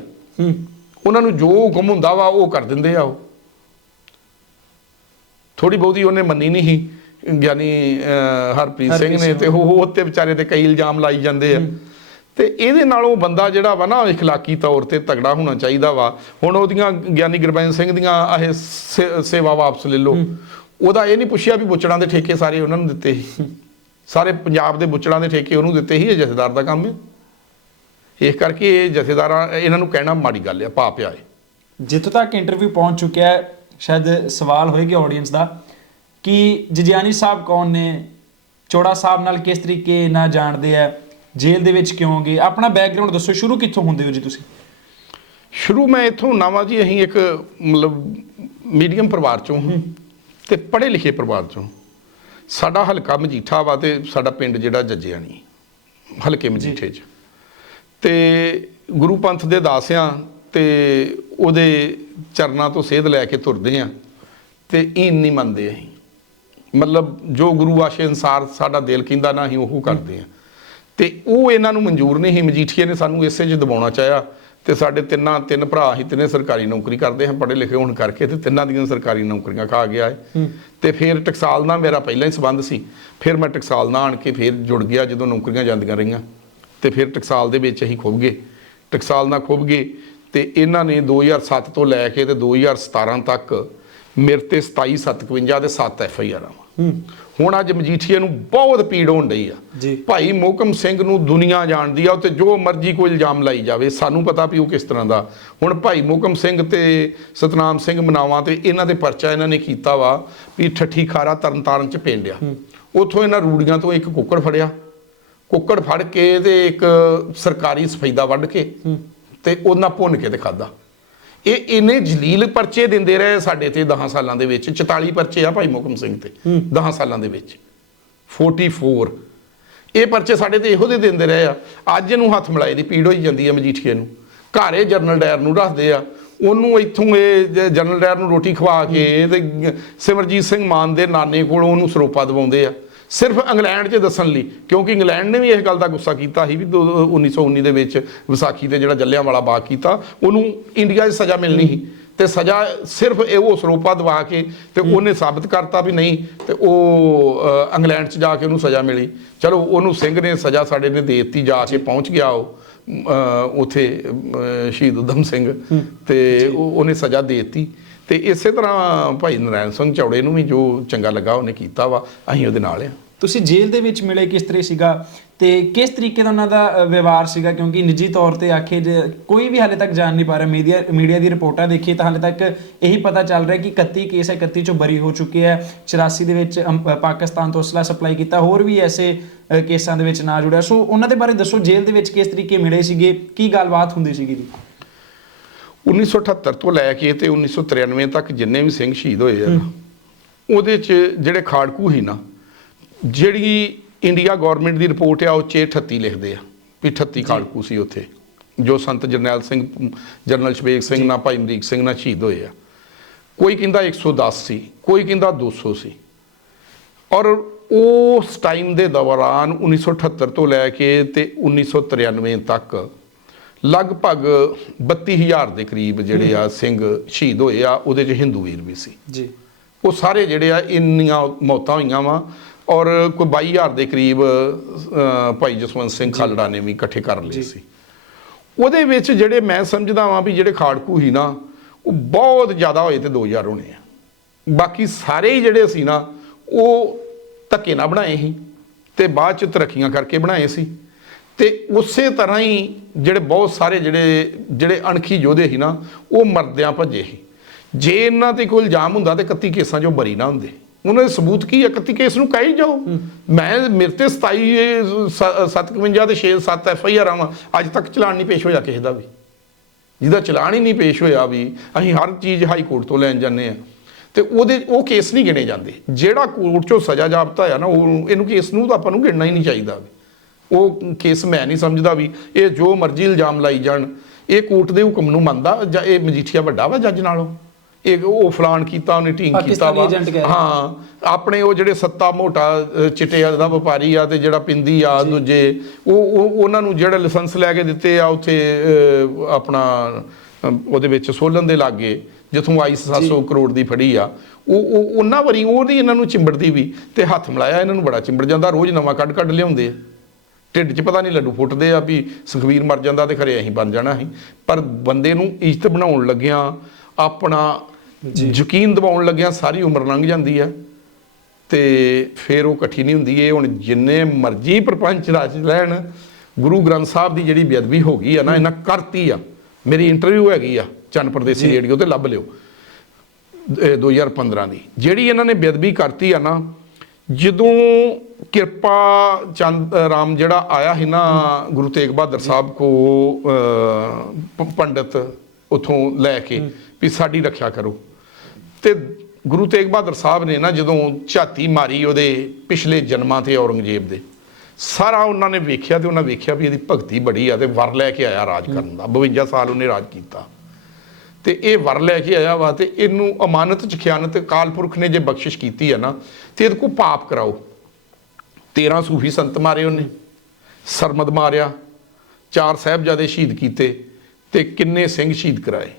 ਉਹਨਾਂ ਨੂੰ ਜੋ ਹੁਕਮ ਹੁੰਦਾ ਵਾ ਉਹ ਕਰ ਦਿੰਦੇ ਆ ਉਹ। ਥੋੜੀ ਬਹੁਤੀ ਉਹਨੇ ਮੰਨੀ ਨਹੀਂ ਗਿਆਨੀ ਹਰਪ੍ਰੀਤ ਸਿੰਘ ਨੇ। ਤੇ ਉਹ ਉਹ ਤੇ ਵਿਚਾਰੇ ਤੇ ਕਈ ਇਲਜ਼ਾਮ ਲਾਈ ਜਾਂਦੇ ਆ। ਤੇ ਇਹਦੇ ਨਾਲ ਉਹ ਬੰਦਾ ਜਿਹੜਾ ਵਾ ਨਾ ਇਖਲਾਕੀ ਤੌਰ ਤੇ ਤਗੜਾ ਹੋਣਾ ਚਾਹੀਦਾ ਵਾ। ਹੁਣ ਉਹਦੀਆਂ ਗਿਆਨੀ ਗੁਰਬੈਨ ਸਿੰਘ ਦੀਆਂ ਇਹ ਸੇਵਾ ਵਾਪਸ ਲੈ ਲਓ। ਉਹਦਾ ਇਹ ਨਹੀਂ ਪੁੱਛਿਆ ਵੀ ਬੁੱਚੜਾਂ ਦੇ ਠੇਕੇ ਸਾਰੇ ਉਹਨਾਂ ਨੂੰ ਦਿੱਤੇ ਸੀ। ਸਾਰੇ ਪੰਜਾਬ ਦੇ ਬੁੱਚੜਾਂ ਦੇ ਠੇਕੇ ਉਹਨੂੰ ਦਿੱਤੇ ਸੀ, ਇਹ ਜਥੇਦਾਰ ਦਾ ਕੰਮ ਹੈ। ਇਸ ਕਰਕੇ ਇਹ ਜਥੇਦਾਰਾਂ, ਇਹਨਾਂ ਨੂੰ ਕਹਿਣਾ ਮਾੜੀ ਗੱਲ ਹੈ ਪਾਪ ਆ ਇਹ। ਜਿੱਥੋਂ ਤੱਕ ਇੰਟਰਵਿਊ ਪਹੁੰਚ ਚੁੱਕਿਆ ਹੈ, ਸ਼ਾਇਦ ਸਵਾਲ ਹੋਏਗਾ ਆਡੀਅנס ਦਾ, ਕਿ ਜਜਿਆਨੀ ਸਾਹਿਬ ਕੌਣ ਨੇ? ਚੋੜਾ ਸਾਹਿਬ ਨਾਲ ਕਿਸ ਤਰੀਕੇ ਨਾਲ ਜਾਣਦੇ ਆ? ਜੇਲ੍ਹ ਦੇ ਵਿੱਚ ਕਿਉਂ ਗਏ? ਆਪਣਾ ਬੈਕਗ੍ਰਾਉਂਡ ਦੱਸੋ ਸ਼ੁਰੂ ਕਿੱਥੋਂ ਹੁੰਦੇ ਹੋ ਜੀ ਤੁਸੀਂ? ਸ਼ੁਰੂ ਮੈਂ ਇੱਥੋਂ ਨਾਵਾ ਜੀ ਅਸੀਂ ਇੱਕ ਮਤਲਬ ਮੀਡੀਅਮ ਪਰਿਵਾਰ ਚੋਂ ਹਾਂ ਤੇ ਪੜ੍ਹੇ ਲਿਖੇ ਪਰਿਵਾਰ ਚੋਂ। ਸਾਡਾ ਹਲਕਾ ਮਜੀਠਾ ਵਾ ਤੇ ਸਾਡਾ ਪਿੰਡ ਜਿਹੜਾ ਜੱਜਿਆਣੀ ਹਲਕੇ ਮਜੀਠੇ 'ਚ। ਤੇ ਗੁਰੂ ਪੰਥ ਦੇ ਦਾਸਿਆਂ ਤੇ ਉਹਦੇ ਚਰਨਾਂ ਤੋਂ ਸੇਧ ਲੈ ਕੇ ਤੁਰਦੇ ਆ ਤੇ ਇਹ ਨਹੀਂ ਮੰਨਦੇ ਅਸੀਂ। ਮਤਲਬ ਜੋ ਗੁਰੂ ਆਸ਼ੇ ਅਨਸਾਰ ਸਾਡਾ ਦਿਲ ਕਹਿੰਦਾ ਨਾ ਅਸੀਂ ਉਹ ਕਰਦੇ ਆ। ਤੇ ਉਹ ਇਹਨਾਂ ਨੂੰ ਮਨਜ਼ੂਰ ਨਹੀਂ ਸੀ ਮਜੀਠੀਏ ਨੇ ਸਾਨੂੰ ਇਸੇ 'ਚ ਦਬਾਉਣਾ ਚਾਹਿਆ ਤੇ ਸਾਡੇ ਤਿੰਨਾਂ ਤਿੰਨ ਭਰਾ ਅਸੀਂ ਤਿੰਨੇ ਸਰਕਾਰੀ ਨੌਕਰੀ ਕਰਦੇ ਹਾਂ ਪੜ੍ਹੇ ਲਿਖੇ ਹੋਣ ਕਰਕੇ ਤੇ ਤਿੰਨਾਂ ਦੀਆਂ ਸਰਕਾਰੀ ਨੌਕਰੀਆਂ ਖਾ ਗਿਆ ਹੈ। ਤੇ ਫਿਰ ਟਕਸਾਲ ਨਾਲ ਮੇਰਾ ਪਹਿਲਾਂ ਹੀ ਸੰਬੰਧ ਸੀ ਫਿਰ ਮੈਂ ਟਕਸਾਲ ਨਾਲ ਆਣ ਕੇ ਫਿਰ ਜੁੜ ਗਿਆ ਜਦੋਂ ਨੌਕਰੀਆਂ ਜਾਂਦੀਆਂ ਰਹੀਆਂ ਤੇ ਫਿਰ ਟਕਸਾਲ ਦੇ ਵਿੱਚ ਅਸੀਂ ਖੁੱਭ ਗਏ। ਟਕਸਾਲ ਨਾਲ ਖੁੱਭ ਗਏ ਤੇ ਇਹਨਾਂ ਨੇ 2007 ਤੋਂ ਲੈ ਕੇ ਤੇ 2017 ਤੱਕ ਮੇਰੇ ਤੇ 2757 ਦੇ 7 ਐਫ ਆਈ ਆਰਾਂ ਹੁਣ ਅੱਜ ਮਜੀਠੀਏ ਨੂੰ ਬਹੁਤ ਪੀੜ ਹੋਣ ਡਈ ਆ। ਭਾਈ ਮੋਹਕਮ ਸਿੰਘ ਨੂੰ ਦੁਨੀਆ ਜਾਣਦੀ ਆ ਤੇ ਜੋ ਮਰਜ਼ੀ ਕੋਈ ਇਲਜ਼ਾਮ ਲਾਈ ਜਾਵੇ ਸਾਨੂੰ ਪਤਾ ਵੀ ਉਹ ਕਿਸ ਤਰ੍ਹਾਂ ਦਾ। ਹੁਣ ਭਾਈ ਮੋਹਕਮ ਸਿੰਘ ਤੇ ਸਤਨਾਮ ਸਿੰਘ ਮਨਾਵਾ ਤੇ ਇਹਨਾਂ ਦੇ ਪਰਚਾ ਇਹਨਾਂ ਨੇ ਕੀਤਾ ਵਾ ਵੀ ਠੱਠੀ ਖਾਰਾ ਤਰਨਤਾਰਨ ਚ ਪਿੰਡ ਆ। ਉੱਥੋਂ ਇਹਨਾਂ ਰੂੜੀਆਂ ਤੋਂ ਇੱਕ ਕੁੱਕੜ ਫੜਿਆ। ਕੁੱਕੜ ਫੜ ਕੇ ਤੇ ਇੱਕ ਸਰਕਾਰੀ ਸਫੈਦਾ ਵੱਢ ਕੇ ਤੇ ਉਹਨਾਂ ਭੁੰਨ ਕੇ ਤੇ ਖਾਦਾ ਇਹ ਇੰਨੇ ਜਲੀਲ ਪਰਚੇ ਦਿੰਦੇ ਰਹੇ ਸਾਡੇ ਤੇ 10 ਸਾਲਾਂ ਦੇ ਵਿੱਚ 44 ਪਰਚੇ ਆ ਭਾਈ ਮੋਹਕਮ ਸਿੰਘ ਤੇ 10 ਸਾਲਾਂ ਦੇ ਵਿੱਚ। 44 ਇਹ ਪਰਚੇ ਸਾਡੇ ਤੇ ਇਹੋ ਦੇ ਦਿੰਦੇ ਰਹੇ ਆ। ਅੱਜ ਇਹਨੂੰ ਹੱਥ ਮਿਲਾਏ ਦੀ ਪੀੜ ਹੋਈ ਜਾਂਦੀ ਹੈ ਮਜੀਠੀਏ ਨੂੰ। ਘਰੇ ਜਨਰਲ ਡਾਇਰ ਨੂੰ ਰੱਖਦੇ ਆ। ਉਹਨੂੰ ਇੱਥੋਂ ਇਹ ਜਨਰਲ ਡਾਇਰ ਨੂੰ ਰੋਟੀ ਖਵਾ ਕੇ ਤੇ ਸਿਮਰਜੀਤ ਸਿੰਘ ਮਾਨ ਦੇ ਨਾਨੇ ਕੋਲ ਉਹਨੂੰ ਸਰੋਪਾ ਦਵਾਉਂਦੇ ਆ। ਸਿਰਫ ਇੰਗਲੈਂਡ 'ਚ ਦੱਸਣ ਲਈ ਕਿਉਂਕਿ ਇੰਗਲੈਂਡ ਨੇ ਵੀ ਇਸ ਗੱਲ ਦਾ ਗੁੱਸਾ ਕੀਤਾ ਸੀ ਵੀ ਦੋ- 1919 ਦੇ ਵਿੱਚ ਵਿਸਾਖੀ ਤੇ ਜਿਹੜਾ ਜੱਲਿਆਂਵਾਲਾ ਬਾਗ ਕੀਤਾ ਉਹਨੂੰ ਇੰਡੀਆ 'ਚ ਸਜ਼ਾ ਮਿਲਣੀ ਸੀ। ਤੇ ਸਜ਼ਾ ਸਿਰਫ ਇਹ ਉਹ ਸਰੋਪਾ ਦਵਾ ਕੇ ਤੇ ਉਹਨੇ ਸਾਬਤ ਕਰਤਾ ਵੀ ਨਹੀਂ ਤੇ ਉਹ ਇੰਗਲੈਂਡ 'ਚ ਜਾ ਕੇ ਉਹਨੂੰ ਸਜ਼ਾ ਮਿਲੀ। ਚਲੋ ਉਹਨੂੰ ਸਿੰਘ ਨੇ ਸਜ਼ਾ ਸਾਡੇ ਨੇ ਦੇ ਦਿੱਤੀ ਜਾ ਕੇ ਪਹੁੰਚ ਗਿਆ ਉਹ ਉਥੇ ਸ਼ਹੀਦ ਉਦਮ ਸਿੰਘ ਤੇ ਉਹ- ਉਹਨੇ ਸਜ਼ਾ ਦੇ ਦਿੱਤੀ। ਤੇ ਇਸੇ ਤਰ੍ਹਾਂ ਭਾਈ ਨਰਾਇਣ ਸਿੰਘ ਚੌੜੇ ਨੂੰ ਵੀ ਜੋ ਚੰਗਾ ਲੱਗਾ ਉਹਨੇ ਕੀਤਾ ਵਾ ਅਸੀਂ ਉਹਦੇ ਨਾਲ ਆ। ਤੁਸੀਂ ਜੇਲ੍ਹ ਦੇ ਵਿੱਚ ਮਿਲੇ ਕਿਸ ਤਰ੍ਹਾਂ ਸੀਗਾ ਤੇ ਕਿਸ ਤਰੀਕੇ ਦਾ ਉਹਨਾਂ ਦਾ ਵਿਵਹਾਰ ਸੀਗਾ? ਕਿਉਂਕਿ ਨਿੱਜੀ ਤੌਰ ਤੇ ਆਖੇ ਜੇ ਕੋਈ ਵੀ ਹਾਲੇ ਤੱਕ ਜਾਣ ਨਹੀਂ ਪਾ ਰਿਹਾ ਮੀਡੀਆ ਮੀਡੀਆ ਦੀ ਰਿਪੋਰਟਾਂ ਦੇਖੀਏ ਤਾਂ ਹਾਲੇ ਤੱਕ ਇਹੀ ਪਤਾ ਚੱਲ ਰਿਹਾ ਕਿ 31 ਕੇਸ ਹੈ 31 ਚੋਂ ਬਰੀ ਹੋ ਚੁੱਕੇ ਹੈ 84 ਦੇ ਵਿੱਚ ਅਮ, ਪਾਕਿਸਤਾਨ ਤੋਂ ਅਸਲਾ ਸਪਲਾਈ ਕੀਤਾ ਹੋਰ ਵੀ ਐਸੇ ਕੇਸਾਂ ਦੇ ਵਿੱਚ ਨਾ ਜੁੜਿਆ। ਸੋ ਉਹਨਾਂ ਦੇ ਬਾਰੇ ਦੱਸੋ ਜੇਲ੍ਹ ਦੇ ਵਿੱਚ ਕਿਸ ਤਰੀਕੇ ਮਿਲੇ ਸੀਗੇ? ਕੀ ਗੱਲਬਾਤ ਹੁੰਦੀ ਸੀਗੀ ਜੀ? 1978 ਤੋਂ ਲੈ ਕੇ ਤੇ 1993 ਤੱਕ ਜਿੰਨੇ ਵੀ ਸਿੰਘ ਸ਼ਹੀਦ ਹੋਏ ਆ ਨਾ, ਉਹਦੇ ਚ ਜਿਹੜੇ ਖਾੜਕੂ ਸੀ ਨਾ ਜਿਹੜੀ ਇੰਡੀਆ ਗਵਰਨਮੈਂਟ ਦੀ ਰਿਪੋਰਟ ਆ ਉਹ 'ਚ 38 ਲਿਖਦੇ ਆ ਵੀ 38 ਖਾੜਕੂ ਸੀ ਉੱਥੇ ਜੋ ਸੰਤ ਜਰਨੈਲ ਸਿੰਘ ਜਰਨਲ ਸ਼ਬੇਗ ਸਿੰਘ ਨਾਲ ਭਾਈ ਅਮਰੀਕ ਸਿੰਘ ਨਾਲ ਸ਼ਹੀਦ ਹੋਏ ਆ। ਕੋਈ ਕਹਿੰਦਾ 110 ਸੀ ਕੋਈ ਕਹਿੰਦਾ 200 ਸੀ ਔਰ ਉਸ ਟਾਈਮ ਦੇ ਦੌਰਾਨ 1978 ਤੋਂ ਲੈ ਕੇ ਤੇ 1993 ਤੱਕ ਲਗਭਗ 32000 ਦੇ ਕਰੀਬ ਜਿਹੜੇ ਆ ਸਿੰਘ ਸ਼ਹੀਦ ਹੋਏ ਆ ਉਹਦੇ 'ਚ ਹਿੰਦੂ ਵੀਰ ਵੀ ਸੀ। ਜੀ। ਉਹ ਸਾਰੇ ਜਿਹੜੇ ਆ ਇੰਨੀਆਂ ਮੌਤਾਂ ਹੋਈਆਂ ਵਾ ਔਰ ਕੋਈ 22000 ਦੇ ਕਰੀਬ ਭਾਈ ਜਸਵੰਤ ਸਿੰਘ ਖਾਲੜਾ ਨੇ ਵੀ ਇਕੱਠੇ ਕਰ ਲਏ ਸੀ। ਉਹਦੇ ਵਿੱਚ ਜਿਹੜੇ ਮੈਂ ਸਮਝਦਾ ਵਾਂ ਵੀ ਜਿਹੜੇ ਖਾੜਕੂ ਸੀ ਨਾ ਉਹ ਬਹੁਤ ਜ਼ਿਆਦਾ ਹੋਏ ਤੇ 2000 ਹੋਣੇ ਆ। ਬਾਕੀ ਸਾਰੇ ਹੀ ਜਿਹੜੇ ਸੀ ਨਾ ਉਹ ਧੱਕੇ ਨਾਲ ਬਣਾਏ ਸੀ ਤੇ ਬਾਅਦ ਚ ਤਰੱਕੀਆਂ ਕਰਕੇ ਬਣਾਏ ਸੀ। ਤੇ ਉਸੇ ਤਰ੍ਹਾਂ ਹੀ ਜਿਹੜੇ ਬਹੁਤ ਸਾਰੇ ਜਿਹੜੇ ਜਿਹੜੇ ਅਣਖੀ ਯੋਧੇ ਸੀ ਨਾ ਉਹ ਮਰਦਿਆਂ ਭੱਜੇ ਸੀ। ਜੇ ਇਹਨਾਂ ਤੇ ਕੋਈ ਇਲਜ਼ਾਮ ਹੁੰਦਾ ਤੇ 31 ਕੇਸਾਂ 'ਚੋਂ ਬਰੀ ਨਾ ਹੁੰਦੇ। ਉਹਨਾਂ ਦੇ ਸਬੂਤ ਕੀ ਹੈ 31 ਕੇਸ ਨੂੰ ਕਹੀ ਜਾਓ। ਮੈਂ ਮੇਰੇ ਤੇ 27 ਸ- 57 ਤੇ 6 7 ਐਫ ਆਈ ਆਰ ਆਵਾਂ। ਅੱਜ ਤੱਕ ਚਲਾਨ ਨਹੀਂ ਪੇਸ਼ ਹੋਇਆ ਕਿਸੇ ਦਾ ਵੀ। ਜਿਹਦਾ ਚਲਾਨ ਹੀ ਨਹੀਂ ਪੇਸ਼ ਹੋਇਆ ਵੀ ਅਸੀਂ ਹਰ ਚੀਜ਼ ਹਾਈ ਕੋਰਟ ਤੋਂ ਲੈਣ ਜਾਂਦੇ ਆ ਤੇ ਉਹਦੇ ਉਹ ਕੇਸ ਨਹੀਂ ਗਿਣੇ ਜਾਂਦੇ। ਜਿਹੜਾ ਕੋਰਟ ਚੋਂ ਸਜ਼ਾ ਜਾਪਤਾ ਆ ਨਾ ਉਹ ਇਹਨੂੰ ਕੇਸ ਨੂੰ ਤਾਂ ਆਪਾਂ ਨੂੰ ਗਿਣਨਾ ਹੀ ਨਹੀਂ ਚਾਹੀਦਾ ਵੀ। ਉਹ ਕੇਸ ਮੈਂ ਨਹੀਂ ਸਮਝਦਾ ਵੀ ਇਹ ਜੋ ਮਰਜ਼ੀ ਇਲਜ਼ਾਮ ਲਾਈ ਜਾਣ ਇਹ ਕੋਰਟ ਦੇ ਹੁਕਮ ਨੂੰ ਮੰਨਦਾ ਜਾਂ ਇਹ ਮਜੀਠੀਆ ਵੱਡਾ ਵਾ ਜੱਜ ਨਾਲੋਂ? ਇਹ ਉਹ ਫਲਾਨ ਕੀਤਾ ਉਹਨੇ ਢੀਂਗ ਕੀਤਾ ਵਾ। ਹਾਂ ਆਪਣੇ ਉਹ ਜਿਹੜੇ ਸੱਤਾ ਮੋਟਾ ਚਿੱਟੇ ਦਾ ਵਪਾਰੀ ਆ ਤੇ ਜਿਹੜਾ ਪਿੰਦੀ ਆ ਦੂਜੇ ਉਹ ਉਹ ਉਹਨਾਂ ਨੂੰ ਜਿਹੜਾ ਲਾਇਸੈਂਸ ਲੈ ਕੇ ਦਿੱਤੇ ਆ ਉੱਥੇ ਆਪਣਾ ਉਹਦੇ ਵਿੱਚ ਸੋਲਨ ਦੇ ਲਾਗੇ ਜਿੱਥੋਂ ਆਈ 700 ਕਰੋੜ ਦੀ ਫੜੀ ਆ। ਉਹ ਉਹ ਉਹਨਾਂ ਵਾਰੀ ਉਹਦੀ ਇਹਨਾਂ ਨੂੰ ਚਿੰਬੜਦੀ ਵੀ ਤੇ ਹੱਥ ਮਿਲਾਇਆ ਇਹਨਾਂ ਨੂੰ ਬੜਾ ਚਿੰਬੜ ਜਾਂਦਾ ਰੋਜ਼ ਨਵਾਂ ਕੱਢ ਕੱਢ ਲਿਆਉਂਦੇ ਆ। ਢਿੱਡ 'ਚ ਪਤਾ ਨਹੀਂ ਲੱਡੂ ਫੁੱਟਦੇ ਆ ਵੀ ਸੁਖਵੀਰ ਮਰ ਜਾਂਦਾ ਤੇ ਖਰੇ ਅਸੀਂ ਬਣ ਜਾਣਾ ਸੀ। ਪਰ ਬੰਦੇ ਨੂੰ ਇੱਜ਼ਤ ਬਣਾਉਣ ਲੱਗਿਆਂ ਆਪਣਾ ਯਕੀਨ ਦਿਵਾਉਣ ਲੱਗਿਆਂ ਸਾਰੀ ਉਮਰ ਲੰਘ ਜਾਂਦੀ ਆ। ਤੇ ਫਿਰ ਉਹ ਇਕੱਠੀ ਨਹੀਂ ਹੁੰਦੀ ਇਹ ਹੁਣ ਜਿੰਨੇ ਮਰਜ਼ੀ ਪ੍ਰਪੰਚ ਰਚ ਲੈਣ ਗੁਰੂ ਗ੍ਰੰਥ ਸਾਹਿਬ ਦੀ ਜਿਹੜੀ ਬੇਅਦਬੀ ਹੋ ਗਈ ਆ ਨਾ ਇਹਨਾਂ ਕਰਤੀ ਆ। ਮੇਰੀ ਇੰਟਰਵਿਊ ਹੈਗੀ ਆ ਚੰਨ ਪ੍ਰਦੇਸੀ ਰੇਡੀਓ ਤੇ ਲੱਭ ਲਿਓ। ਇਹ 2015 ਦੀ। ਜਿਹੜੀ ਇਹਨਾਂ ਨੇ ਬੇਅਦਬੀ ਕਰਤੀ ਆ ਨਾ ਜਦੋਂ ਕਿਰਪਾ ਚੰਦ ਰਾਮ ਜਿਹੜਾ ਆਇਆ ਸੀ ਨਾ ਗੁਰੂ ਤੇਗ ਬਹਾਦਰ ਸਾਹਿਬ ਕੋ ਪੰਡਤ ਉਥੋਂ ਲੈ ਕੇ ਵੀ ਸਾਡੀ ਰੱਖਿਆ ਕਰੋ। ਤੇ ਗੁਰੂ ਤੇਗ ਬਹਾਦਰ ਸਾਹਿਬ ਨੇ ਨਾ ਜਦੋਂ ਝਾਤੀ ਮਾਰੀ ਉਹਦੇ ਪਿਛਲੇ ਜਨਮਾਂ ਤੇ ਔਰੰਗਜ਼ੇਬ ਦੇ ਸਾਰਾ ਉਹਨਾਂ ਨੇ ਵੇਖਿਆ ਤੇ ਉਹਨਾਂ ਵੇਖਿਆ ਵੀ ਇਹਦੀ ਭਗਤੀ ਬੜੀ ਆ ਤੇ ਵਰ ਲੈ ਕੇ ਆਇਆ ਰਾਜ ਕਰਨ ਦਾ 52 ਸਾਲ ਉਹਨੇ ਰਾਜ ਕੀਤਾ। ਤੇ ਇਹ ਵਰ ਲੈ ਕੇ ਆਇਆ ਵਾ ਤੇ ਇਹਨੂੰ ਅਮਾਨਤ ਚ ਖਿਆਨਤ ਕਾਲ ਪੁਰਖ ਨੇ ਜੇ ਬਖਸ਼ਿਸ਼ ਕੀਤੀ ਹੈ ਨਾ ਤੇ ਇਹਦੇ ਕੋ ਪਾਪ ਕਰਾਓ। 13 ਸੂਫੀ ਸੰਤ ਮਾਰੇ ਉਹਨੇ ਸਰਮਦ ਮਾਰਿਆ ਚਾਰ ਸਾਹਿਬਜ਼ਾਦੇ ਸ਼ਹੀਦ ਕੀਤੇ ਤੇ ਕਿੰਨੇ ਸਿੰਘ ਸ਼ਹੀਦ ਕਰਾਏ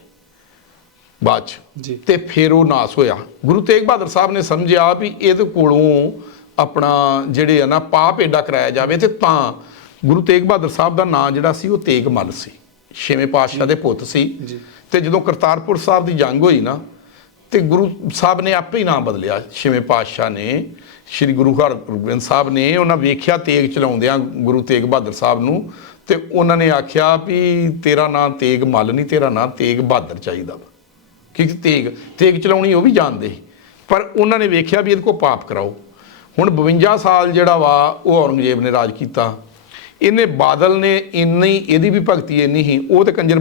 ਬਾਅਦ ਚ ਜੀ। ਤੇ ਫਿਰ ਉਹ ਨਾਸ ਹੋਇਆ ਗੁਰੂ ਤੇਗ ਬਹਾਦਰ ਸਾਹਿਬ ਨੇ ਸਮਝਿਆ ਵੀ ਇਹਦੇ ਕੋਲੋਂ ਆਪਣਾ ਜਿਹੜੇ ਆ ਨਾ ਪਾਪ ਏਡਾ ਕਰਾਇਆ ਜਾਵੇ ਤੇ ਤਾਂ ਗੁਰੂ ਤੇਗ ਬਹਾਦਰ ਸਾਹਿਬ ਦਾ ਨਾਂ ਜਿਹੜਾ ਸੀ ਉਹ ਤੇਗ ਮਲ ਸੀ ਛੇਵੇਂ ਪਾਤਸ਼ਾਹ ਦੇ ਪੁੱਤ ਸੀ। ਤੇ ਜਦੋਂ ਕਰਤਾਰਪੁਰ ਸਾਹਿਬ ਦੀ ਜੰਗ ਹੋਈ ਨਾ ਤੇ ਗੁਰੂ ਸਾਹਿਬ ਨੇ ਆਪੇ ਹੀ ਨਾਮ ਬਦਲਿਆ। ਛੇਵੇਂ ਪਾਤਸ਼ਾਹ ਨੇ, ਸ੍ਰੀ ਗੁਰੂ ਹਰਗੋਬਿੰਦ ਸਾਹਿਬ ਨੇ ਉਹਨਾਂ ਵੇਖਿਆ ਤੇਗ ਚਲਾਉਂਦਿਆਂ ਗੁਰੂ ਤੇਗ ਬਹਾਦਰ ਸਾਹਿਬ ਨੂੰ ਤੇ ਉਹਨਾਂ ਨੇ ਆਖਿਆ ਵੀ ਤੇਰਾ ਨਾਂ ਤੇਗ ਮੱਲ ਨਹੀਂ ਤੇਰਾ ਨਾਂ ਤੇਗ ਬਹਾਦਰ ਚਾਹੀਦਾ ਵਾ। ਕਿਉਂਕਿ ਤੇਗ ਤੇਗ ਚਲਾਉਣੀ ਉਹ ਵੀ ਜਾਣਦੇ ਸੀ। ਪਰ ਉਹਨਾਂ ਨੇ ਵੇਖਿਆ ਵੀ ਇਹਦੇ ਕੋ ਪਾਪ ਕਰਾਓ। ਹੁਣ 52 ਸਾਲ ਜਿਹੜਾ ਵਾ, ਉਹ ਔਰੰਗਜ਼ੇਬ ਨੇ ਰਾਜ ਕੀਤਾ। ਇਹਨੇ ਬਾਦਲ ਨੇ ਇੰਨੀ, ਇਹਦੀ ਵੀ ਭਗਤੀ ਇੰਨੀ ਹੀ ਉਹ ਤੇ ਕੰਜਰ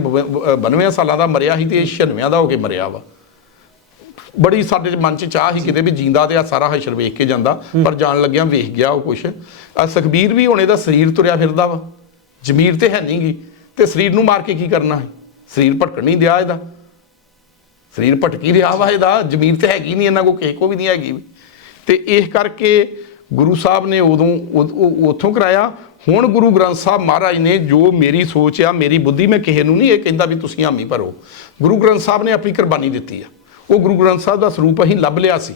92 ਸਾਲਾਂ ਦਾ ਮਰਿਆ ਸੀ ਤੇ ਇਹ 96 ਦਾ ਹੋ ਕੇ ਮਰਿਆ ਵਾ। ਬੜੀ ਸਾਡੇ ਮਨ ਚ ਚਾਹ ਸੀ ਕਿਤੇ ਵੀ ਜਿੰਦਾ ਤੇ ਆ ਸਾਰਾ ਹਸ਼ਰ ਵੇਖ ਕੇ ਜਾਂਦਾ ਪਰ ਜਾਣ ਲੱਗਿਆ ਵੇਖ ਗਿਆ ਉਹ ਕੁਛ। ਆ ਸੁਖਬੀਰ ਵੀ ਹੁਣ ਇਹਦਾ ਸਰੀਰ ਤੁਰਿਆ ਫਿਰਦਾ ਵਾ। ਜ਼ਮੀਰ ਤੇ ਹੈ ਨਹੀਂਗੀ ਤੇ ਸਰੀਰ ਨੂੰ ਮਾਰ ਕੇ ਕੀ ਕਰਨਾ ਹੈ? ਸਰੀਰ ਭਟਕਣ ਨਹੀਂ ਦਿਆ ਇਹਦਾ। ਸਰੀਰ ਭਟਕੀ ਰਿਹਾ ਵਾ ਇਹਦਾ। ਜ਼ਮੀਰ ਤੇ ਹੈਗੀ ਨਹੀਂ ਇਹਨਾਂ ਕੋ ਕਿਸੇ ਕੋ ਵੀ ਨਹੀਂ ਹੈਗੀ। ਤੇ ਇਸ ਕਰਕੇ ਗੁਰੂ ਸਾਹਿਬ ਨੇ ਉਦੋਂ ਉਦ- ਉਹ- ਉੱਥੋਂ ਕਰਾਇਆ। ਹੁਣ ਗੁਰੂ ਗ੍ਰੰਥ ਸਾਹਿਬ ਮਹਾਰਾਜ ਨੇ ਜੋ ਮੇਰੀ ਸੋਚ ਆ ਮੇਰੀ ਬੁੱਧੀ ਮੈਂ ਕਿਸੇ ਨੂੰ ਨਹੀਂ ਇਹ ਕਹਿੰਦਾ ਵੀ ਤੁਸੀਂ ਹਾਮੀ ਭਰੋ। ਗੁਰੂ ਗ੍ਰੰਥ ਸਾਹਿਬ ਨੇ ਆਪਣੀ ਕੁਰਬਾਨੀ ਦਿੱਤੀ ਆ। ਉਹ ਗੁਰੂ ਗ੍ਰੰਥ ਸਾਹਿਬ ਦਾ ਸਰੂਪ ਅਸੀਂ ਲੱਭ ਲਿਆ ਸੀ।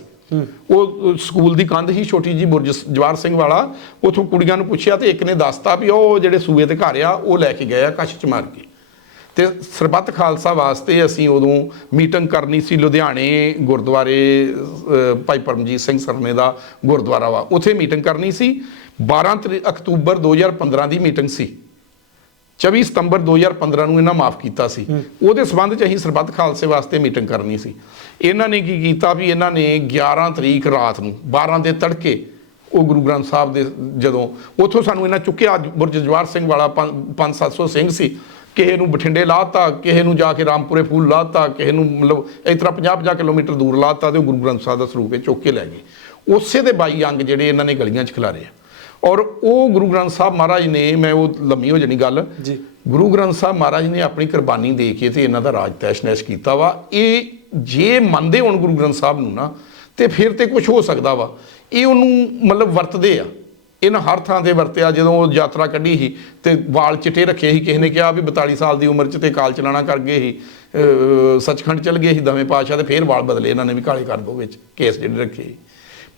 ਉਹ ਸਕੂਲ ਦੀ ਕੰਧ ਹੀ ਛੋਟੀ ਜੀ ਬੁਰਜ ਜਵਾਰ ਸਿੰਘ ਵਾਲਾ। ਉਥੋਂ ਕੁੜੀਆਂ ਨੂੰ ਪੁੱਛਿਆ ਤੇ ਇੱਕ ਨੇ ਦੱਸਤਾ ਵੀ ਉਹ ਜਿਹੜੇ ਸੂਏ ਦੇ ਘਰ ਆ ਉਹ ਲੈ ਕੇ ਗਏ ਆ ਕਛ ਚ ਮਾਰ ਕੇ। ਤੇ ਸਰਬੱਤ ਖਾਲਸਾ ਵਾਸਤੇ ਅਸੀਂ ਉਦੋਂ ਮੀਟਿੰਗ ਕਰਨੀ ਸੀ ਲੁਧਿਆਣੇ ਗੁਰਦੁਆਰੇ ਭਾਈ ਪਰਮਜੀਤ ਸਿੰਘ ਸਰਨੇ ਦਾ ਗੁਰਦੁਆਰਾ ਵਾ। ਉੱਥੇ ਮੀਟਿੰਗ ਕਰਨੀ ਸੀ। 12 ਤਰੀ- ਅਕਤੂਬਰ 2015 ਦੀ ਮੀਟਿੰਗ ਸੀ। 24 ਸਤੰਬਰ 2015 ਨੂੰ ਇਹਨਾਂ ਮਾਫ ਕੀਤਾ ਸੀ। ਉਹਦੇ ਸਬੰਧ ਚ ਅਸੀਂ ਸਰਬੱਤ ਖਾਲਸੇ ਵਾਸਤੇ ਮੀਟਿੰਗ ਕਰਨੀ ਸੀ। ਇਹਨਾਂ ਨੇ ਕੀ ਕੀਤਾ ਵੀ ਇਹਨਾਂ ਨੇ 11 ਤਰੀਕ ਰਾਤ ਨੂੰ 12 ਦੇ ਤੜਕੇ ਉਹ ਗੁਰੂ ਗ੍ਰੰਥ ਸਾਹਿਬ ਦੇ ਜਦੋਂ ਉੱਥੋਂ ਸਾਨੂੰ ਇਹਨਾਂ ਚੁੱਕਿਆ ਬੁਰਜ ਜਵਾਰ ਸਿੰਘ ਵਾਲਾ 5-700 ਸਿੰਘ ਸੀ। ਕਿਸੇ ਨੂੰ ਬਠਿੰਡੇ ਲਾਤਾ ਕਿਸੇ ਨੂੰ ਜਾ ਕੇ ਰਾਮਪੁਰੇ ਫੂਲ ਲਾਤਾ ਕਿਸੇ ਨੂੰ ਮਤਲਬ ਇਸ ਤਰ੍ਹਾਂ 50-50 ਕਿਲੋਮੀਟਰ ਦੂਰ ਲਾਤਾ ਤੇ ਉਹ ਗੁਰੂ ਗ੍ਰੰਥ ਸਾਹਿਬ ਦਾ ਸਰੂਪ ਇਹ ਚੁੱਕ ਕੇ ਲੈ ਗਏ। ਉਸੇ ਦੇ ਬਾਈ ਅੰਗ ਜਿਹੜੇ ਇਹਨਾਂ ਨੇ ਗਲੀਆਂ 'ਚ ਖਿਲਾਰੇ ਆ। ਔਰ ਉਹ ਗੁਰੂ ਗ੍ਰੰਥ ਸਾਹਿਬ ਮਹਾਰਾਜ ਨੇ ਮੈਂ ਉਹ ਲੰਮੀ ਹੋ ਜਾਣੀ ਗੱਲ ਜੀ। ਗੁਰੂ ਗ੍ਰੰਥ ਸਾਹਿਬ ਮਹਾਰਾਜ ਨੇ ਆਪਣੀ ਕੁਰਬਾਨੀ ਦੇ ਕੇ ਤੇ ਇਹਨਾਂ ਦਾ ਰਾਜ ਤੈਸ਼-ਨੈਸ਼ ਕੀਤਾ ਵਾ। ਇਹ ਜੇ ਮੰਨਦੇ ਹੋਣ ਗੁਰੂ ਗ੍ਰੰਥ ਸਾਹਿਬ ਨੂੰ ਨਾ ਤੇ ਫਿਰ ਤੇ ਕੁਝ ਹੋ ਸਕਦਾ ਵਾ। ਇਹ ਉਹਨੂੰ ਮਤਲਬ ਵਰਤਦੇ ਆ। ਇਹਨਾਂ ਹਰ ਥਾਂ ਤੇ ਵਰਤਿਆ ਜਦੋਂ ਉਹ ਯਾਤਰਾ ਕੱਢੀ ਸੀ ਤੇ ਵਾਲ ਚਿੱਟੇ ਰੱਖੇ ਸੀ। ਕਿਸੇ ਨੇ ਕਿਹਾ ਵੀ 42 ਸਾਲ ਦੀ ਉਮਰ 'ਚ ਤੇ ਕਾਲ ਚਲਾਣਾ ਕਰ ਗਏ ਸੀ। ਸੱਚਖੰਡ ਚਲ ਗਏ ਸੀ ਦਵੇਂ ਪਾਤਸ਼ਾਹ ਤੇ ਫੇਰ ਵਾਲ ਬਦਲੇ ਇਹਨਾਂ ਨੇ ਵੀ ਕਾਲੇ ਕਰ ਦੋ ਵਿੱਚ ਕੇਸ ਜਿਹੜੇ ਰੱਖੇ।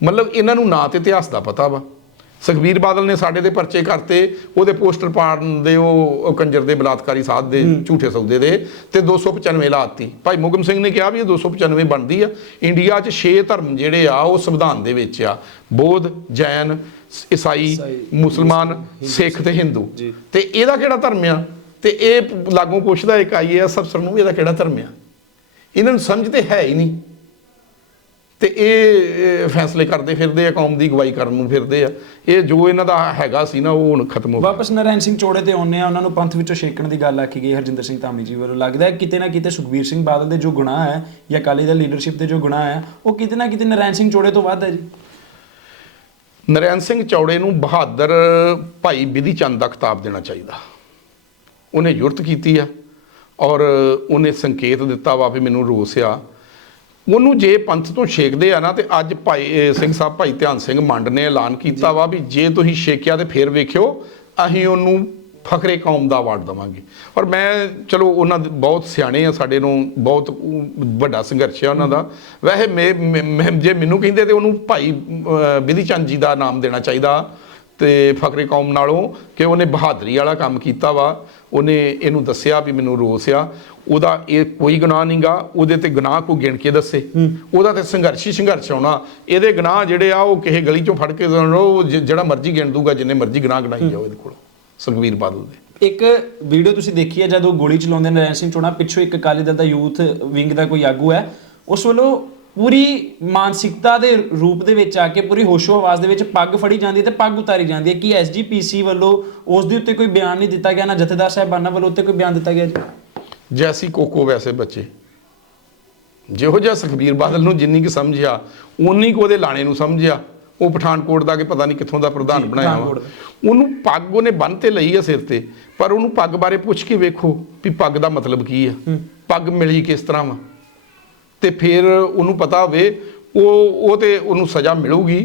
ਮਤਲਬ ਇਹਨਾਂ ਨੂੰ ਨਾ ਤੇ ਇਤਿਹਾਸ ਦਾ ਪਤਾ ਵਾ। ਸੁਖਬੀਰ ਬਾਦਲ ਨੇ ਸਾਡੇ ਦੇ ਪਰਚੇ ਕਰਤੇ ਉਹਦੇ ਪੋਸਟਰ ਪਾੜਨ ਦੇ ਉਹ ਕੰਜਰ ਦੇ ਬਲਾਤਕਾਰੀ ਸਾਧ ਦੇ ਝੂਠੇ ਸੌਦੇ ਦੇ ਤੇ 295 ਲਾਤੀ ਭਾਈ ਮੁਗਮ ਸਿੰਘ ਨੇ ਕਿਹਾ ਵੀ ਇਹ 295 ਬਣਦੀ ਆ। ਇੰਡੀਆ 'ਚ 6 ਧਰਮ ਜਿਹੜੇ ਆ ਉਹ ਸੰਵਿਧਾਨ ਦੇ ਵਿੱਚ ਆ। ਬੋਧ ਜੈਨ ਈਸਾਈ ਮੁਸਲਮਾਨ ਸਿੱਖ ਤੇ ਹਿੰਦੂ। ਤੇ ਇਹਦਾ ਕਿਹੜਾ ਧਰਮ ਆ? ਤੇ ਇਹ ਲਾਗੋਂ ਪੁੱਛਦਾ ਇੱਕ ਆਈਏਐਸ ਅਫਸਰ ਨੂੰ ਇਹਦਾ ਕਿਹੜਾ ਧਰਮ ਆ? ਇਹਨਾਂ ਨੂੰ ਸਮਝ ਤੇ ਹੈ ਹੀ ਨਹੀਂ। ਤੇ ਇਹ ਫੈਸਲੇ ਕਰਦੇ ਫਿਰਦੇ ਆ ਕੌਮ ਦੀ ਅਗਵਾਈ ਕਰਨ ਨੂੰ ਫਿਰਦੇ ਆ। ਇਹ ਜੋ ਇਹਨਾਂ ਦਾ ਹੈਗਾ ਸੀ ਨਾ ਉਹ ਹੁਣ ਖਤਮ ਹੋ ਗਿਆ। ਵਾਪਸ ਨਰੈਣ ਸਿੰਘ ਚੋੜੇ ਤੇ ਆਉਂਦੇ ਆ ਉਹਨਾਂ ਨੂੰ ਪੰਥ ਵਿੱਚੋਂ ਛੇਕਣ ਦੀ ਗੱਲ ਆਖੀ ਗਈ ਹਰਜਿੰਦਰ ਸਿੰਘ ਧਾਮੀ ਜੀ ਵੱਲੋਂ। ਲੱਗਦਾ ਹੈ ਕਿਤੇ ਨਾ ਕਿਤੇ ਸੁਖਬੀਰ ਸਿੰਘ ਬਾਦਲ ਦੇ ਜੋ ਗੁਨਾਹ ਹੈ ਜਾਂ ਅਕਾਲੀ ਦਲ ਲੀਡਰਸ਼ਿਪ ਦੇ ਜੋ ਗੁਨਾਹ ਹੈ ਉਹ ਕਿਤੇ ਨਾ ਕਿਤੇ ਨਰੈਣ ਸਿੰਘ ਚੋੜੇ ਤੋਂ ਵੱਧ ਹੈ ਜੀ। ਨਰੈਣ ਸਿੰਘ ਚੌੜੇ ਨੂੰ ਬਹਾਦਰ ਭਾਈ ਬਿਧੀ ਚੰਦ ਦਾ ਖਿਤਾਬ ਦੇਣਾ ਚਾਹੀਦਾ। ਉਹਨੇ ਜੁਰਤ ਕੀਤੀ ਆ ਔਰ ਉਹਨੇ ਸੰਕੇਤ ਦਿੱਤਾ ਵਾ ਵੀ ਮੈਨੂੰ ਰੋਸ ਆ ਉਹਨੂੰ ਜੇ ਪੰਥ ਤੋਂ ਛੇਕਦੇ ਆ ਨਾ ਤੇ ਅੱਜ ਭਾਈ ਸਿੰਘ ਸਾਹਿਬ ਭਾਈ ਧਿਆਨ ਸਿੰਘ ਮੰਡ ਨੇ ਐਲਾਨ ਕੀਤਾ ਵਾ ਵੀ ਜੇ ਤੁਸੀਂ ਛੇਕਿਆ ਤੇ ਫੇਰ ਵੇਖਿਓ ਅਸੀਂ ਉਹਨੂੰ ਫਖਰੇ ਕੌਮ ਦਾ ਅਵਾਰਡ ਦਵਾਂਗੇ। ਔਰ ਮੈਂ ਚਲੋ ਉਹਨਾਂ ਦੇ ਬਹੁਤ ਸਿਆਣੇ ਆ ਸਾਡੇ ਨੂੰ ਬਹੁਤ ਵੱਡਾ ਸੰਘਰਸ਼ ਹੈ ਉਹਨਾਂ ਦਾ। ਵੈਸੇ ਮੈਂ- ਜੇ ਮੈਨੂੰ ਕਹਿੰਦੇ ਤੇ ਉਹਨੂੰ ਭਾਈ ਬਿਧੀ ਚੰਦ ਜੀ ਦਾ ਨਾਮ ਦੇਣਾ ਚਾਹੀਦਾ ਤੇ ਫਕਰੇ ਕੌਮ ਨਾਲੋਂ ਕਿ ਉਹਨੇ ਬਹਾਦਰੀ ਵਾਲਾ ਕੰਮ ਕੀਤਾ ਵਾ। ਉਹਨੇ ਇਹਨੂੰ ਦੱਸਿਆ ਵੀ ਮੈਨੂੰ ਰੋਸ ਆ ਉਹਦਾ ਇਹ ਕੋਈ ਗੁਨਾਹ ਨਹੀਂਗਾ ਉਹਦੇ ਤੇ ਗੁਨਾਹ ਕੋ ਗਿਣ ਕੇ ਦੱਸੇ। ਉਹਦਾ ਤੇ ਸੰਘਰਸ਼ ਹੀ ਸੰਘਰਸ਼ ਆਉਣਾ ਇਹਦੇ ਗੁਨਾਹ ਜਿਹੜੇ ਆ ਉਹ ਕਿਸੇ ਗਲੀ ਚੋਂ ਫੜ ਕੇ ਉਹ ਜਿਹੜਾ ਮਰਜ਼ੀ ਗਿਣ ਦੂਗਾ ਜਿੰਨੇ ਮਰਜ਼ੀ ਗੁਨਾਹ ਗਣਾਈ ਜਾਓ ਇਹਦੇ ਕੋਲ ਸੁਖਬੀਰ ਬਾਦਲ ਦੇ। ਇੱਕ ਵੀਡੀਓ ਤੁਸੀਂ ਦੇਖੀ ਹੈ ਜਦੋਂ ਗੋਲੀ ਚਲਾਉਂਦੇ ਨਰੈਣ ਸਿੰਘ ਚੋਣਾ ਪਿੱਛੋਂ ਇੱਕ ਅਕਾਲੀ ਦਲ ਦਾ ਯੂਥ ਵਿੰਗ ਦਾ ਕੋਈ ਆਗੂ ਹੈ ਉਸ ਵੱਲੋਂ ਪੂਰੀ ਮਾਨਸਿਕਤਾ ਦੇ ਰੂਪ ਦੇ ਵਿੱਚ ਆ ਕੇ ਪੂਰੀ ਹੋਸ਼ੋ ਆਵਾਜ਼ ਦੇ ਵਿੱਚ ਪੱਗ ਫੜੀ ਜਾਂਦੀ ਹੈ ਤੇ ਪੱਗ ਉਤਾਰੀ ਜਾਂਦੀ ਹੈ। ਕੀ ਐਸਜੀਪੀਸੀ ਵੱਲੋਂ ਉਸ ਦੇ ਉੱਤੇ ਕੋਈ ਬਿਆਨ ਨਹੀਂ ਦਿੱਤਾ ਗਿਆ ਨਾ ਜਥੇਦਾਰ ਸਾਹਿਬਾਨਾਂ ਵੱਲੋਂ ਉੱਤੇ ਕੋਈ ਬਿਆਨ ਦਿੱਤਾ ਗਿਆ ਜੀ? ਜੈਸੀ ਕੋਕੋ ਵੈਸੇ ਬੱਚੇ ਜਿਹੋ ਜਿਹਾ ਸੁਖਬੀਰ ਬਾਦਲ ਨੂੰ ਜਿੰਨੀ ਕੁ ਸਮਝਿਆ ਉਨੀ ਕੁ ਉਹਦੇ ਲਾਣੇ ਨੂੰ ਸਮਝਿਆ। ਉਹ ਪਠਾਨਕੋਟ ਦਾ ਕਿ ਪਤਾ ਨਹੀਂ ਕਿੱਥੋਂ ਦਾ ਪ੍ਰਧਾਨ ਬਣਾਇਆ ਵਾ ਉਹਨੂੰ ਪੱਗ ਉਹਨੇ ਬੰਨ ਤੇ ਲਈ ਆ ਸਿਰ ਤੇ ਪਰ ਉਹਨੂੰ ਪੱਗ ਬਾਰੇ ਪੁੱਛ ਕੇ ਵੇਖੋ ਵੀ ਪੱਗ ਦਾ ਮਤਲਬ ਕੀ ਆ? ਪੱਗ ਮਿਲੀ ਕਿਸ ਤਰ੍ਹਾਂ ਵਾ? ਤੇ ਫਿਰ ਉਹਨੂੰ ਪਤਾ ਹੋਵੇ ਉਹ ਉਹ ਤੇ ਉਹਨੂੰ ਸਜ਼ਾ ਮਿਲੂਗੀ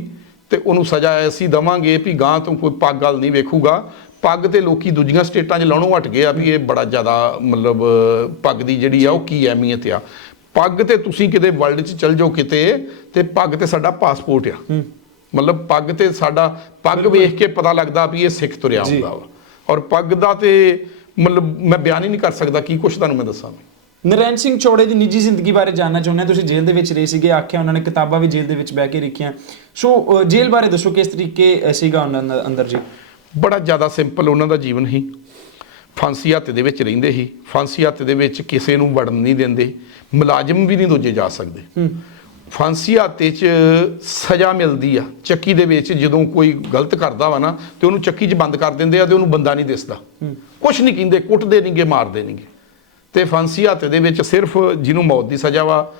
ਤੇ ਉਹਨੂੰ ਸਜ਼ਾ ਐਸੀ ਦਵਾਂਗੇ ਵੀ ਗਾਂ ਤੋਂ ਕੋਈ ਪੱਗ ਗੱਲ ਨਹੀਂ ਵੇਖੂਗਾ। ਪੱਗ ਤੇ ਲੋਕੀ ਦੂਜੀਆਂ ਸਟੇਟਾਂ 'ਚ ਲਾਉਣੋਂ ਹਟ ਗਏ ਆ ਵੀ ਇਹ ਬੜਾ ਜ਼ਿਆਦਾ ਮਤਲਬ ਪੱਗ ਦੀ ਜਿਹੜੀ ਆ ਉਹ ਕੀ ਅਹਿਮੀਅਤ ਆ। ਪੱਗ ਤੇ ਤੁਸੀਂ ਕਿਤੇ ਵਰਲਡ 'ਚ ਚਲ ਜਾਓ ਕਿਤੇ ਤੇ ਪੱਗ ਤੇ ਸਾਡਾ ਪਾਸਪੋਰਟ ਆ। ਮਤਲਬ ਪੱਗ ਤੇ ਸਾਡਾ ਪੱਗ ਵੇਖ ਕੇ ਪਤਾ ਲੱਗਦਾ ਵੀ ਇਹ ਸਿੱਖ ਤੁਰਿਆ। ਹੁੰਦਾ ਵਾ। ਔਰ ਪੱਗ ਦਾ ਤੇ ਮਤਲਬ ਮੈਂ ਬਿਆਨ ਹੀ ਨਹੀਂ ਕਰ ਸਕਦਾ ਕੀ ਕੁਛ ਤੁਹਾਨੂੰ ਮੈਂ ਦੱਸਾਂ। ਨਰੈਣ ਸਿੰਘ ਚੌੜੇ ਦੀ ਨਿੱਜੀ ਜ਼ਿੰਦਗੀ ਬਾਰੇ ਜਾਨਣਾ ਚਾਹੁੰਦੇ ਹਾਂ। ਤੁਸੀਂ ਜੇਲ੍ਹ ਦੇ ਵਿੱਚ ਰਹੇ ਸੀਗੇ ਆਖਿਆ ਉਹਨਾਂ ਨੇ ਕਿਤਾਬਾਂ ਵੀ ਜੇਲ੍ਹ ਦੇ ਵਿੱਚ ਬਹਿ ਕੇ ਲਿਖੀਆਂ ਸੋ ਜੇਲ੍ਹ ਬਾਰੇ ਦੱਸੋ ਕਿਸ ਤਰੀਕੇ ਸੀਗਾ ਉਹਨਾਂ ਦਾ ਅੰਦਰ ਜੀ? ਬੜਾ ਜ਼ਿਆਦਾ ਸਿੰਪਲ ਉਹਨਾਂ ਦਾ ਜੀਵਨ ਸੀ। ਫਾਂਸੀ ਹੱਥ ਦੇ ਵਿੱਚ ਰਹਿੰਦੇ ਸੀ। ਫਾਂਸੀ ਹੱਥ ਦੇ ਵਿੱਚ ਕਿਸੇ ਨੂੰ ਵੜਨ ਨਹੀਂ ਦਿੰਦੇ। ਮੁਲਾਜ਼ਮ ਵੀ ਨਹੀਂ ਦੂਜੇ ਜਾ ਸਕਦੇ। ਫਾਂਸੀ ਹਾਤੇ 'ਚ ਸਜ਼ਾ ਮਿਲਦੀ ਆ। ਚੱਕੀ ਦੇ ਵਿੱਚ ਜਦੋਂ ਕੋਈ ਗਲਤ ਕਰਦਾ ਵਾ ਨਾ ਤੇ ਉਹਨੂੰ ਚੱਕੀ 'ਚ ਬੰਦ ਕਰ ਦਿੰਦੇ ਆ ਤੇ ਉਹਨੂੰ ਬੰਦਾ ਨਹੀਂ ਦਿਸਦਾ। ਕੁਛ ਨਹੀਂ ਕਹਿੰਦੇ ਕੁੱਟਦੇ ਨਹੀਂਗੇ ਮਾਰਦੇ ਨਹੀਂਗੇ। ਤੇ ਫਾਂਸੀ ਹਾਤੇ ਦੇ ਵਿੱਚ ਸਿਰਫ ਜਿਹਨੂੰ ਮੌਤ ਦੀ ਸਜ਼ਾ ਵਾ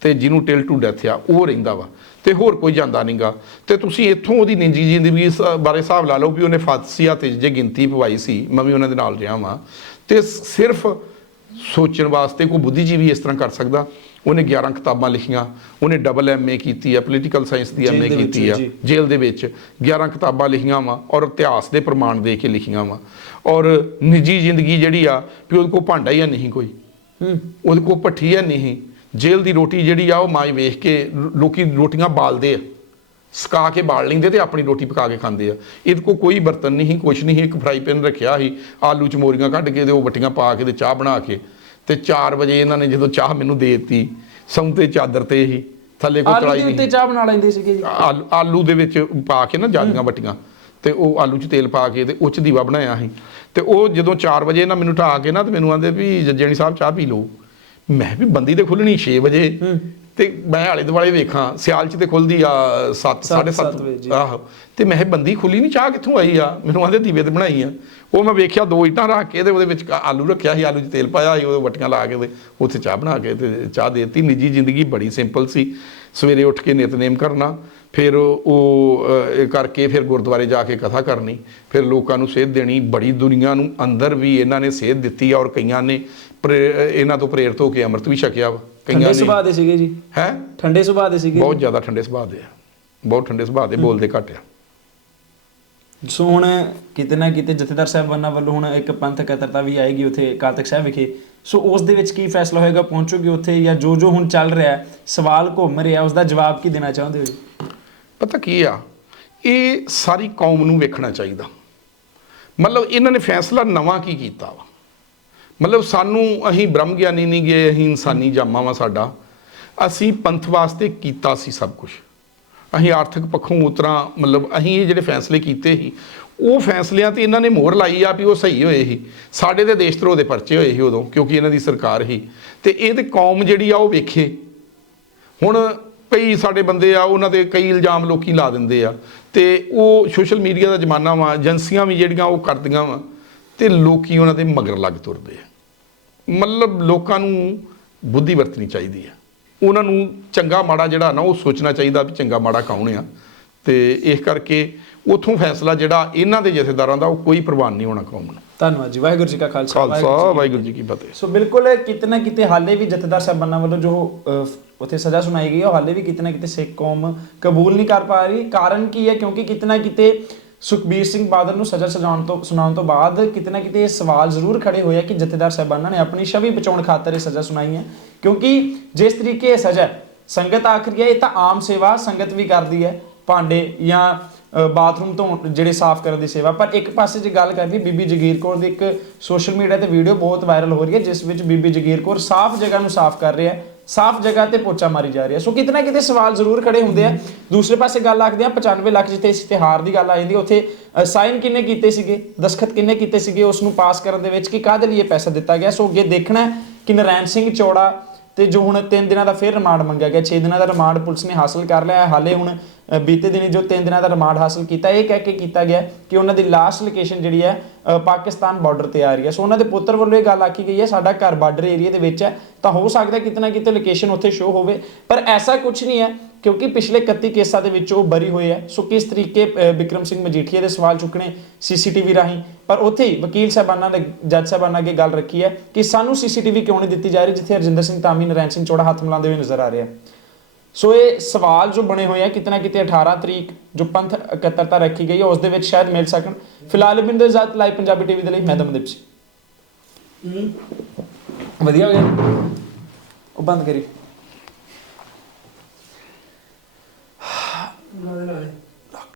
ਤੇ ਜਿਹਨੂੰ ਟਿਲ ਟੂ ਡੈਥ ਆ, ਉਹ ਰਹਿੰਦਾ ਵਾ। ਤੇ ਹੋਰ ਕੋਈ ਜਾਂਦਾ ਨਹੀਂਗਾ ਤੇ ਤੁਸੀਂ ਇੱਥੋਂ ਉਹਦੀ ਨਿੱਜੀ ਜ਼ਿੰਦਗੀ ਸ- ਬਾਰੇ ਹਿਸਾਬ ਲਾ ਲਓ ਵੀ ਉਹਨੇ ਫਾਂਸੀ ਹਾਤੇ 'ਚ ਜੇ ਗਿਣਤੀ ਪਵਾਈ ਸੀ, ਮੈਂ ਵੀ ਉਹਨਾਂ ਦੇ ਨਾਲ ਰਿਹਾ ਵਾਂ। ਤੇ ਸਿਰਫ ਸੋਚਣ ਵਾਸਤੇ ਕੋਈ ਬੁੱਧੀਜੀਵੀ ਇਸ ਤਰ੍ਹਾਂ ਕਰ ਸਕਦਾ? ਉਹਨੇ 11 ਕਿਤਾਬਾਂ ਲਿਖੀਆਂ ਉਹਨੇ ਡਬਲ ਐਮਏ ਕੀਤੀ ਆ ਪੋਲੀਟੀਕਲ ਸਾਇੰਸ ਦੀ ਐਮਏ ਕੀਤੀ ਆ ਜੀ। ਜੇਲ੍ਹ ਦੇ ਵਿੱਚ 11 ਕਿਤਾਬਾਂ ਲਿਖੀਆਂ ਵਾ ਔਰ ਇਤਿਹਾਸ ਦੇ ਪ੍ਰਮਾਣ ਦੇ ਕੇ ਲਿਖੀਆਂ ਵਾ। ਔਰ ਨਿੱਜੀ ਜ਼ਿੰਦਗੀ ਜਿਹੜੀ ਆ ਵੀ ਉਹਦੇ ਕੋਲ ਭਾਂਡਾ ਹੀ ਹੈ ਨਹੀਂ ਕੋਈ। ਹੂੰ। ਉਹਦੇ ਕੋਲ ਭੱਠੀ ਹੈ ਨਹੀਂ। ਜੇਲ੍ਹ ਦੀ ਰੋਟੀ ਜਿਹੜੀ ਆ ਉਹ ਮਾਈ ਵੇਖ ਕੇ ਲੋਕੀ ਰੋਟੀਆਂ ਬਾਲਦੇ ਆ। ਸਕਾ ਕੇ ਬਾਲ ਲੈਂਦੇ ਤੇ ਆਪਣੀ ਰੋਟੀ ਪਕਾ ਕੇ ਖਾਂਦੇ ਆ। ਇਹਦੇ ਕੋਲ ਕੋਈ ਬਰਤਨ ਨਹੀਂ ਕੁਛ ਨਹੀਂ ਇੱਕ ਫਰਾਈ ਪੈਨ ਰੱਖਿਆ ਸੀ ਆਲੂ ਚ ਮੋਰੀਆਂ ਕੱਢ ਕੇ ਤੇ ਉਹ ਵੱਟੀਆਂ ਪਾ ਕੇ ਤੇ ਚਾਹ ਬਣਾ ਕੇ ਤੇ 4 ਵਜੇ ਇਹਨਾਂ ਨੇ ਜਦੋਂ ਚਾਹ ਮੈਨੂੰ ਦੇ ਦਿੱਤੀ ਸੌਂਤੇ ਚਾਦਰ ਤੇ ਹੀ ਥੱਲੇ ਕੋਈ ਆਲੂ ਕੜਾਈ ਦੇ ਨਹੀਂ ਉੱਤੇ ਚਾਹ ਬਣਾ ਲੈਂਦੇ ਸੀਗੇ ਜੀ। ਆਲੂ ਆਲੂ ਦੇ ਵਿੱਚ ਪਾ ਕੇ ਨਾ ਜਾਲੀਆਂ ਵੱਟੀਆਂ ਤੇ ਉਹ ਆਲੂ 'ਚ ਤੇਲ ਪਾ ਕੇ ਤੇ ਉੱਚ ਦੀਵਾ ਬਣਾਇਆ ਸੀ। ਤੇ ਉਹ ਜਦੋਂ 4 ਵਜੇ ਨਾ ਮੈਨੂੰ ਢਾ ਕੇ ਨਾ ਤੇ ਮੈਨੂੰ ਆਂਦੇ ਵੀ ਜੱਜਣੀ ਸਾਹਿਬ ਚਾਹ ਪੀ ਲਓ। ਮੈਂ ਵੀ ਬੰਦੀ ਤੇ ਖੁੱਲਣੀ 6 ਵਜੇ। ਤੇ ਮੈਂ ਆਲੇ ਦੁਆਲੇ ਵੇਖਾਂ ਸਿਆਲ 'ਚ ਤੇ ਖੁੱਲਦੀ ਆ 7 ਸੱਤ, ਸੱਤ 7:30 ਵਜੇ ਜੀ। ਆਹੋ। ਤੇ ਮੈਂ ਕਿਹਾ ਬੰਦੀ ਖੁੱਲੀ ਨਹੀਂ ਚਾਹ ਕਿੱਥੋਂ ਆਈ ਆ? ਮੈਨੂੰ ਆਂਦੇ ਦੀਵੇ ਤੇ ਬਣਾਈ ਆ। ਉਹ ਮੈਂ ਵੇਖਿਆ ਦੋ ਇੱਟਾਂ ਰੱਖ ਕੇ ਤੇ ਉਹਦੇ ਵਿੱਚ ਆਲੂ ਰੱਖਿਆ ਸੀ ਆਲੂ 'ਚ ਤੇਲ ਪਾਇਆ ਸੀ ਉਹ ਵੱਟੀਆਂ ਲਾ ਕੇ ਤੇ ਉੱਥੇ ਚਾਹ ਬਣਾ ਕੇ ਤੇ ਚਾਹ ਦੇ ਦਿੱਤੀ। ਨਿੱਜੀ ਜ਼ਿੰਦਗੀ ਬੜੀ ਸਿੰਪਲ ਸੀ। ਸਵੇਰੇ ਉੱਠ ਕੇ ਨਿਤਨੇਮ ਕਰਨਾ ਫਿਰ ਉਹ ਇਹ ਕਰਕੇ ਫਿਰ ਗੁਰਦੁਆਰੇ ਜਾ ਕੇ ਕਥਾ ਕਰਨੀ ਫਿਰ ਲੋਕਾਂ ਨੂੰ ਸੇਧ ਦੇਣੀ ਬੜੀ ਦੁਨੀਆ ਨੂੰ ਅੰਦਰ ਵੀ ਇਹਨਾਂ ਨੇ ਸੇਧ ਦਿੱਤੀ ਆ ਔਰ ਕਈਆਂ ਨੇ ਇਹਨਾਂ ਤੋਂ ਪ੍ਰੇਰਿਤ ਹੋ ਕੇ ਅੰਮ੍ਰਿਤ ਵੀ ਛਕਿਆ ਵਾ। ਠੰਡੇ ਸੁਭਾਅ ਦੇ ਸੀਗੇ ਜੀ। ਹੈ? ਠੰਡੇ ਸੁਭਾਅ ਦੇ ਸੀਗੇ ਬਹੁਤ ਜ਼ਿਆਦਾ ਠੰਡੇ ਸੁਭਾਅ ਦੇ ਆ। ਬਹੁਤ ਠੰਡੇ ਸੁਭਾਅ ਦੇ ਬੋਲਦੇ ਘੱਟ ਆ। ਸੋ ਹੁਣ ਕਿਤੇ ਨਾ ਕਿਤੇ ਜਥੇਦਾਰ ਸਾਹਿਬਾਨਾਂ ਵੱਲੋਂ ਹੁਣ ਇੱਕ ਪੰਥਕ ਇਕੱਤਰਤਾ ਵੀ ਆਏਗੀ ਉੱਥੇ ਤਖਤ ਸਾਹਿਬ ਵਿਖੇ। ਸੋ ਉਸ ਦੇ ਵਿੱਚ ਕੀ ਫੈਸਲਾ ਹੋਏਗਾ? ਪਹੁੰਚੋਗੇ ਉੱਥੇ ਜਾਂ ਜੋ ਜੋ ਹੁਣ ਚੱਲ ਰਿਹਾ ਸਵਾਲ ਘੁੰਮ ਰਿਹਾ ਉਸ ਦਾ ਜਵਾਬ ਕੀ ਦੇਣਾ ਚਾਹੁੰਦੇ ਹੋ ਜੀ? ਪਤਾ ਕੀ ਆ? ਇਹ ਸਾਰੀ ਕੌਮ ਨੂੰ ਵੇਖਣਾ ਚਾਹੀਦਾ। ਮਤਲਬ ਇਹਨਾਂ ਨੇ ਫੈਸਲਾ ਨਵਾਂ ਕੀ ਕੀਤਾ ਵਾ? ਮਤਲਬ ਸਾਨੂੰ ਅਸੀਂ ਬ੍ਰਹਮ ਗਿਆਨੀ ਨਹੀਂ ਗਏ, ਅਸੀਂ ਇਨਸਾਨੀ ਜਾਮਾ ਵਾ ਸਾਡਾ। ਅਸੀਂ ਪੰਥ ਵਾਸਤੇ ਕੀਤਾ ਸੀ ਸਭ ਕੁਝ ਅਸੀਂ ਆਰਥਿਕ ਪੱਖੋਂ ਉਤਰਾ, ਮਤਲਬ ਅਸੀਂ ਇਹ ਜਿਹੜੇ ਫੈਸਲੇ ਕੀਤੇ ਸੀ, ਉਹ ਫੈਸਲਿਆਂ ਤੇ ਇਹਨਾਂ ਨੇ ਮੋਹਰ ਲਾਈ ਆ ਵੀ ਉਹ ਸਹੀ ਹੋਏ ਸੀ। ਸਾਡੇ ਤੇ ਦੇਸ਼ ਧਰੋਹ ਦੇ ਪਰਚੇ ਹੋਏ ਸੀ ਉਦੋਂ, ਕਿਉਂਕਿ ਇਹਨਾਂ ਦੀ ਸਰਕਾਰ ਸੀ। ਤੇ ਇਹ ਤੇ ਕੌਮ ਜਿਹੜੀ ਆ ਉਹ ਵੇਖੇ। ਹੁਣ ਕਈ ਸਾਡੇ ਬੰਦੇ ਆ, ਉਹਨਾਂ ਤੇ ਕਈ ਇਲਜ਼ਾਮ ਲੋਕੀ ਲਾ ਦਿੰਦੇ ਆ। ਤੇ ਉਹ ਸੋਸ਼ਲ ਮੀਡੀਆ ਦਾ ਜ਼ਮਾਨਾ ਵਾ, ਏਜੰਸੀਆਂ ਵੀ ਜਿਹੜੀਆਂ ਉਹ ਕਰਦੀਆਂ ਵਾ। ਤੇ ਲੋਕੀ ਉਹਨਾਂ ਦੇ ਮਗਰ ਲੱਗ ਤੁਰਦੇ ਆ। ਮਤਲਬ ਲੋਕਾਂ ਨੂੰ ਬੁੱਧੀ ਵਰਤਣੀ ਚਾਹੀਦੀ ਆ ਉਹਨਾਂ ਨੂੰ ਚੰਗਾ ਮਾੜਾ ਜਿਹੜਾ ਨਾ ਉਹ ਸੋਚਣਾ ਚਾਹੀਦਾ ਵੀ ਚੰਗਾ ਮਾੜਾ ਕੌਣ ਆ। ਤੇ ਇਸ ਕਰਕੇ ਉਥੋਂ ਫੈਸਲਾ ਜਿਹੜਾ ਇਹਨਾਂ ਦੇ ਜਥੇਦਾਰਾਂ ਦਾ ਉਹ ਕੋਈ ਪ੍ਰਵਾਨ ਨਹੀਂ ਹੋਣਾ ਕੌਮ ਨੂੰ ਧੰਨਵਾਦ ਜੀ ਵਾਹਿਗੁਰੂ ਜੀ ਕਾ ਖਾਲਸਾ ਖਾਲਸਾ ਵਾਹਿਗੁਰੂ ਜੀ ਕੀ ਫਤਿਹ। ਸੋ ਬਿਲਕੁਲ ਕਿਤੇ ਨਾ ਕਿਤੇ ਹਾਲੇ ਵੀ ਜਥੇਦਾਰ ਸਾਹਿਬਾਨਾਂ ਵੱਲੋਂ ਜੋ ਉੱਥੇ ਸਜ਼ਾ ਸੁਣਾਈ ਗਈ ਹੈ ਉਹ ਹਾਲੇ ਵੀ ਕਿਤੇ ਨਾ ਕਿਤੇ ਸਿੱਖ ਕੌਮ ਕਬੂਲ ਨਹੀਂ ਕਰ ਪਾ ਰਹੀ। ਕਾਰਨ ਕੀ ਹੈ? ਕਿਉਂਕਿ ਕਿਤੇ ਨਾ ਕਿਤੇ ਸੁਖਬੀਰ ਸਿੰਘ ਬਾਦਲ ਨੂੰ ਸਜ਼ਾ ਸੁਣਾਉਣ ਤੋਂ ਸੁਣਾਉਣ ਤੋਂ ਬਾਅਦ ਕਿਤੇ ਨਾ ਕਿਤੇ ਇਹ ਸਵਾਲ ਜ਼ਰੂਰ ਖੜੇ ਹੋਏ ਆ ਕਿ ਜਥੇਦਾਰ ਸਾਹਿਬਾਨਾਂ ਨੇ ਆਪਣੀ ਛਵੀ ਬਚਾਉਣ ਖਾਤਰ ਇਹ ਸਜ਼ਾ ਸੁਣਾਈ ਹੈ। ਕਿਉਂਕਿ ਜਿਸ ਤਰੀਕੇ ਇਹ ਸਜ਼ਾ ਸੰਗਤ ਆਖਰੀ ਹੈ, ਇਹ ਤਾਂ ਆਮ ਸੇਵਾ, ਸੰਗਤ ਵੀ ਕਰਦੀ ਹੈ। ਭਾਂਡੇ ਜਾਂ ਬਾਥਰੂਮ ਤੋਂ ਜਿਹੜੇ ਸਾਫ਼ ਕਰਨ ਦੀ ਸੇਵਾ। ਪਰ ਇੱਕ ਪਾਸੇ ਜੇ ਗੱਲ ਕਰੀਏ, ਬੀਬੀ ਜਗੀਰ ਕੌਰ ਦੀ ਇੱਕ ਸੋਸ਼ਲ ਮੀਡੀਆ ਤੇ ਵੀਡੀਓ ਬਹੁਤ ਵਾਇਰਲ ਹੋ ਰਹੀ ਹੈ, ਜਿਸ ਵਿੱਚ ਬੀਬੀ ਜਗੀਰ ਕੌਰ ਸਾਫ਼ ਜਗ੍ਹਾ ਨੂੰ ਸਾਫ਼ ਕਰ ਰਹੀ ਹੈ। ਸਾਫ਼ ਜਗ੍ਹਾ ਤੇ ਪੋਚਾ ਮਾਰੀ ਜਾ ਰਹੀ। ਹੈ ਸੋ ਕਿਤੇ ਨਾ ਕਿਤੇ ਸਵਾਲ ਜ਼ਰੂਰ ਖੜੇ ਹੁੰਦੇ ਆ। ਦੂਸਰੇ ਪਾਸੇ ਗੱਲ ਆਖਦੇ ਆ 95 ਲੱਖ ਜਿੱਥੇ ਇਸ਼ਤਿਹਾਰ ਦੀ ਗੱਲ ਆ ਜਾਂਦੀ ਹੈ, ਉੱਥੇ ਸਾਈਨ ਕਿੰਨੇ ਕੀਤੇ ਸੀਗੇ? ਦਸਖਤ ਕਿੰਨੇ ਕੀਤੇ ਸੀਗੇ? ਉਸ ਨੂੰ ਪਾਸ ਕਰਨ ਦੇ ਵਿੱਚ ਕਿ ਕਾਹਦੇ ਲਈ ਇਹ ਪੈਸਾ ਦਿੱਤਾ ਗਿਆ? ਸੋ ਅੱਗੇ ਦੇਖਣਾ ਕਿ ਨਰੈਣ ਸਿੰਘ ਚੌੜਾ ਤੇ ਜੋ ਹੁਣ 3 ਦਿਨਾਂ ਦਾ ਫਿਰ ਰਿਮਾਂਡ ਮੰਗਿਆ ਗਿਆ। 6 ਦਿਨਾਂ ਦਾ ਰਿਮਾਂਡ ਪੁਲਿਸ ਨੇ ਹਾਸਲ ਕਰ ਲਿਆ। ਹੈ। ਹਾਲੇ ਹੁਣ ਬੀਤੇ ਦਿਨੀ ਜੋ 3 ਦਿਨਾਂ ਦਾ ਰਿਮਾਂਡ ਹਾਸਲ ਕੀਤਾ, ਇਹ ਕਹਿ ਕੇ ਕੀਤਾ ਗਿਆ ਕਿ ਉਹਨਾਂ ਦੀ ਲਾਸਟ ਲੋਕੇਸ਼ਨ ਜਿਹੜੀ ਹੈ ਪਾਕਿਸਤਾਨ ਬਾਰਡਰ ਤੇ ਆ ਰਹੀ ਹੈ। ਸੋ ਉਹਨਾਂ ਦੇ ਪੁੱਤਰ ਵੱਲੋਂ ਇਹ ਗੱਲ ਆਖੀ ਗਈ ਹੈ, ਸਾਡਾ ਘਰ ਬਾਰਡਰ ਏਰੀਆ ਦੇ ਵਿੱਚ ਹੈ। ਤਾਂ ਹੋ ਸਕਦਾ ਕਿਤੇ ਨਾ ਕਿਤੇ ਲੋਕੇਸ਼ਨ ਉੱਥੇ ਸ਼ੋ ਹੋਵੇ। ਪਰ ਐਸਾ ਕੁਝ ਨਹੀਂ ਹੈ ਕਿਉਂਕਿ ਪਿਛਲੇ 31 ਕੇਸਾਂ ਦੇ ਵਿੱਚ ਉਹ ਬਰੀ ਹੋਏ ਹੈ ਸੋ ਕਿਸ ਤਰੀਕੇ ਅ, ਬਿਕਰਮ ਸਿੰਘ ਮਜੀਠੀਆ ਦੇ ਸਵਾਲ ਚੁੱਕਣੇ ਸੀਸੀਟੀਵੀ ਰਾਹੀਂ? ਪਰ ਉੱਥੇ ਹੀ ਵਕੀਲ ਸਾਹਿਬਾਨਾਂ ਨੇ ਜੱਜ ਸਾਹਿਬਾਨਾਂ ਅੱਗੇ ਗੱਲ ਰੱਖੀ ਹੈ ਕਿ ਸਾਨੂੰ ਸੀਸੀਟੀਵੀ ਕਿਉਂ ਨਹੀਂ ਦਿੱਤੀ ਜਾ ਰਹੀ ਜਿੱਥੇ ਰਜਿੰਦਰ ਸਿੰਘ ਧਾਮੀ ਨਰੈਣ ਸਿੰਘ ਚੋੜਾ ਹੱਥ ਮਿਲਾਉਂਦੇ ਹੋਏ ਨਜ਼ਰ ਆ ਰਹੇ ਆ। ਸੋ ਇਹ ਸਵਾਲ ਜੋ ਬਣੇ ਹੋਏ ਆ ਕਿਤੇ ਨਾ ਕਿਤੇ 18 ਤਰੀਕ ਜੋ ਪੰਥ ਇਕੱਤਰਤਾ ਰੱਖੀ ਗਈ ਹੈ ਉਸ ਦੇ ਵਿੱਚ ਸ਼ਾਇਦ ਮਿਲ ਸਕਣ। ਫਿਲਹਾਲ ਬਿੰਦਰ ਜ਼ਾਤ ਲਾਈਵ ਪੰਜਾਬੀ ਟੀਵੀ ਦੇ ਲਈ ਮੈਂ ਦਮਦੀਪ ਸਿੰਘ। ਵਧੀਆ ਹੋ ਗਿਆ? ਉਹ ਬੰਦ ਕਰੀ una de la vez.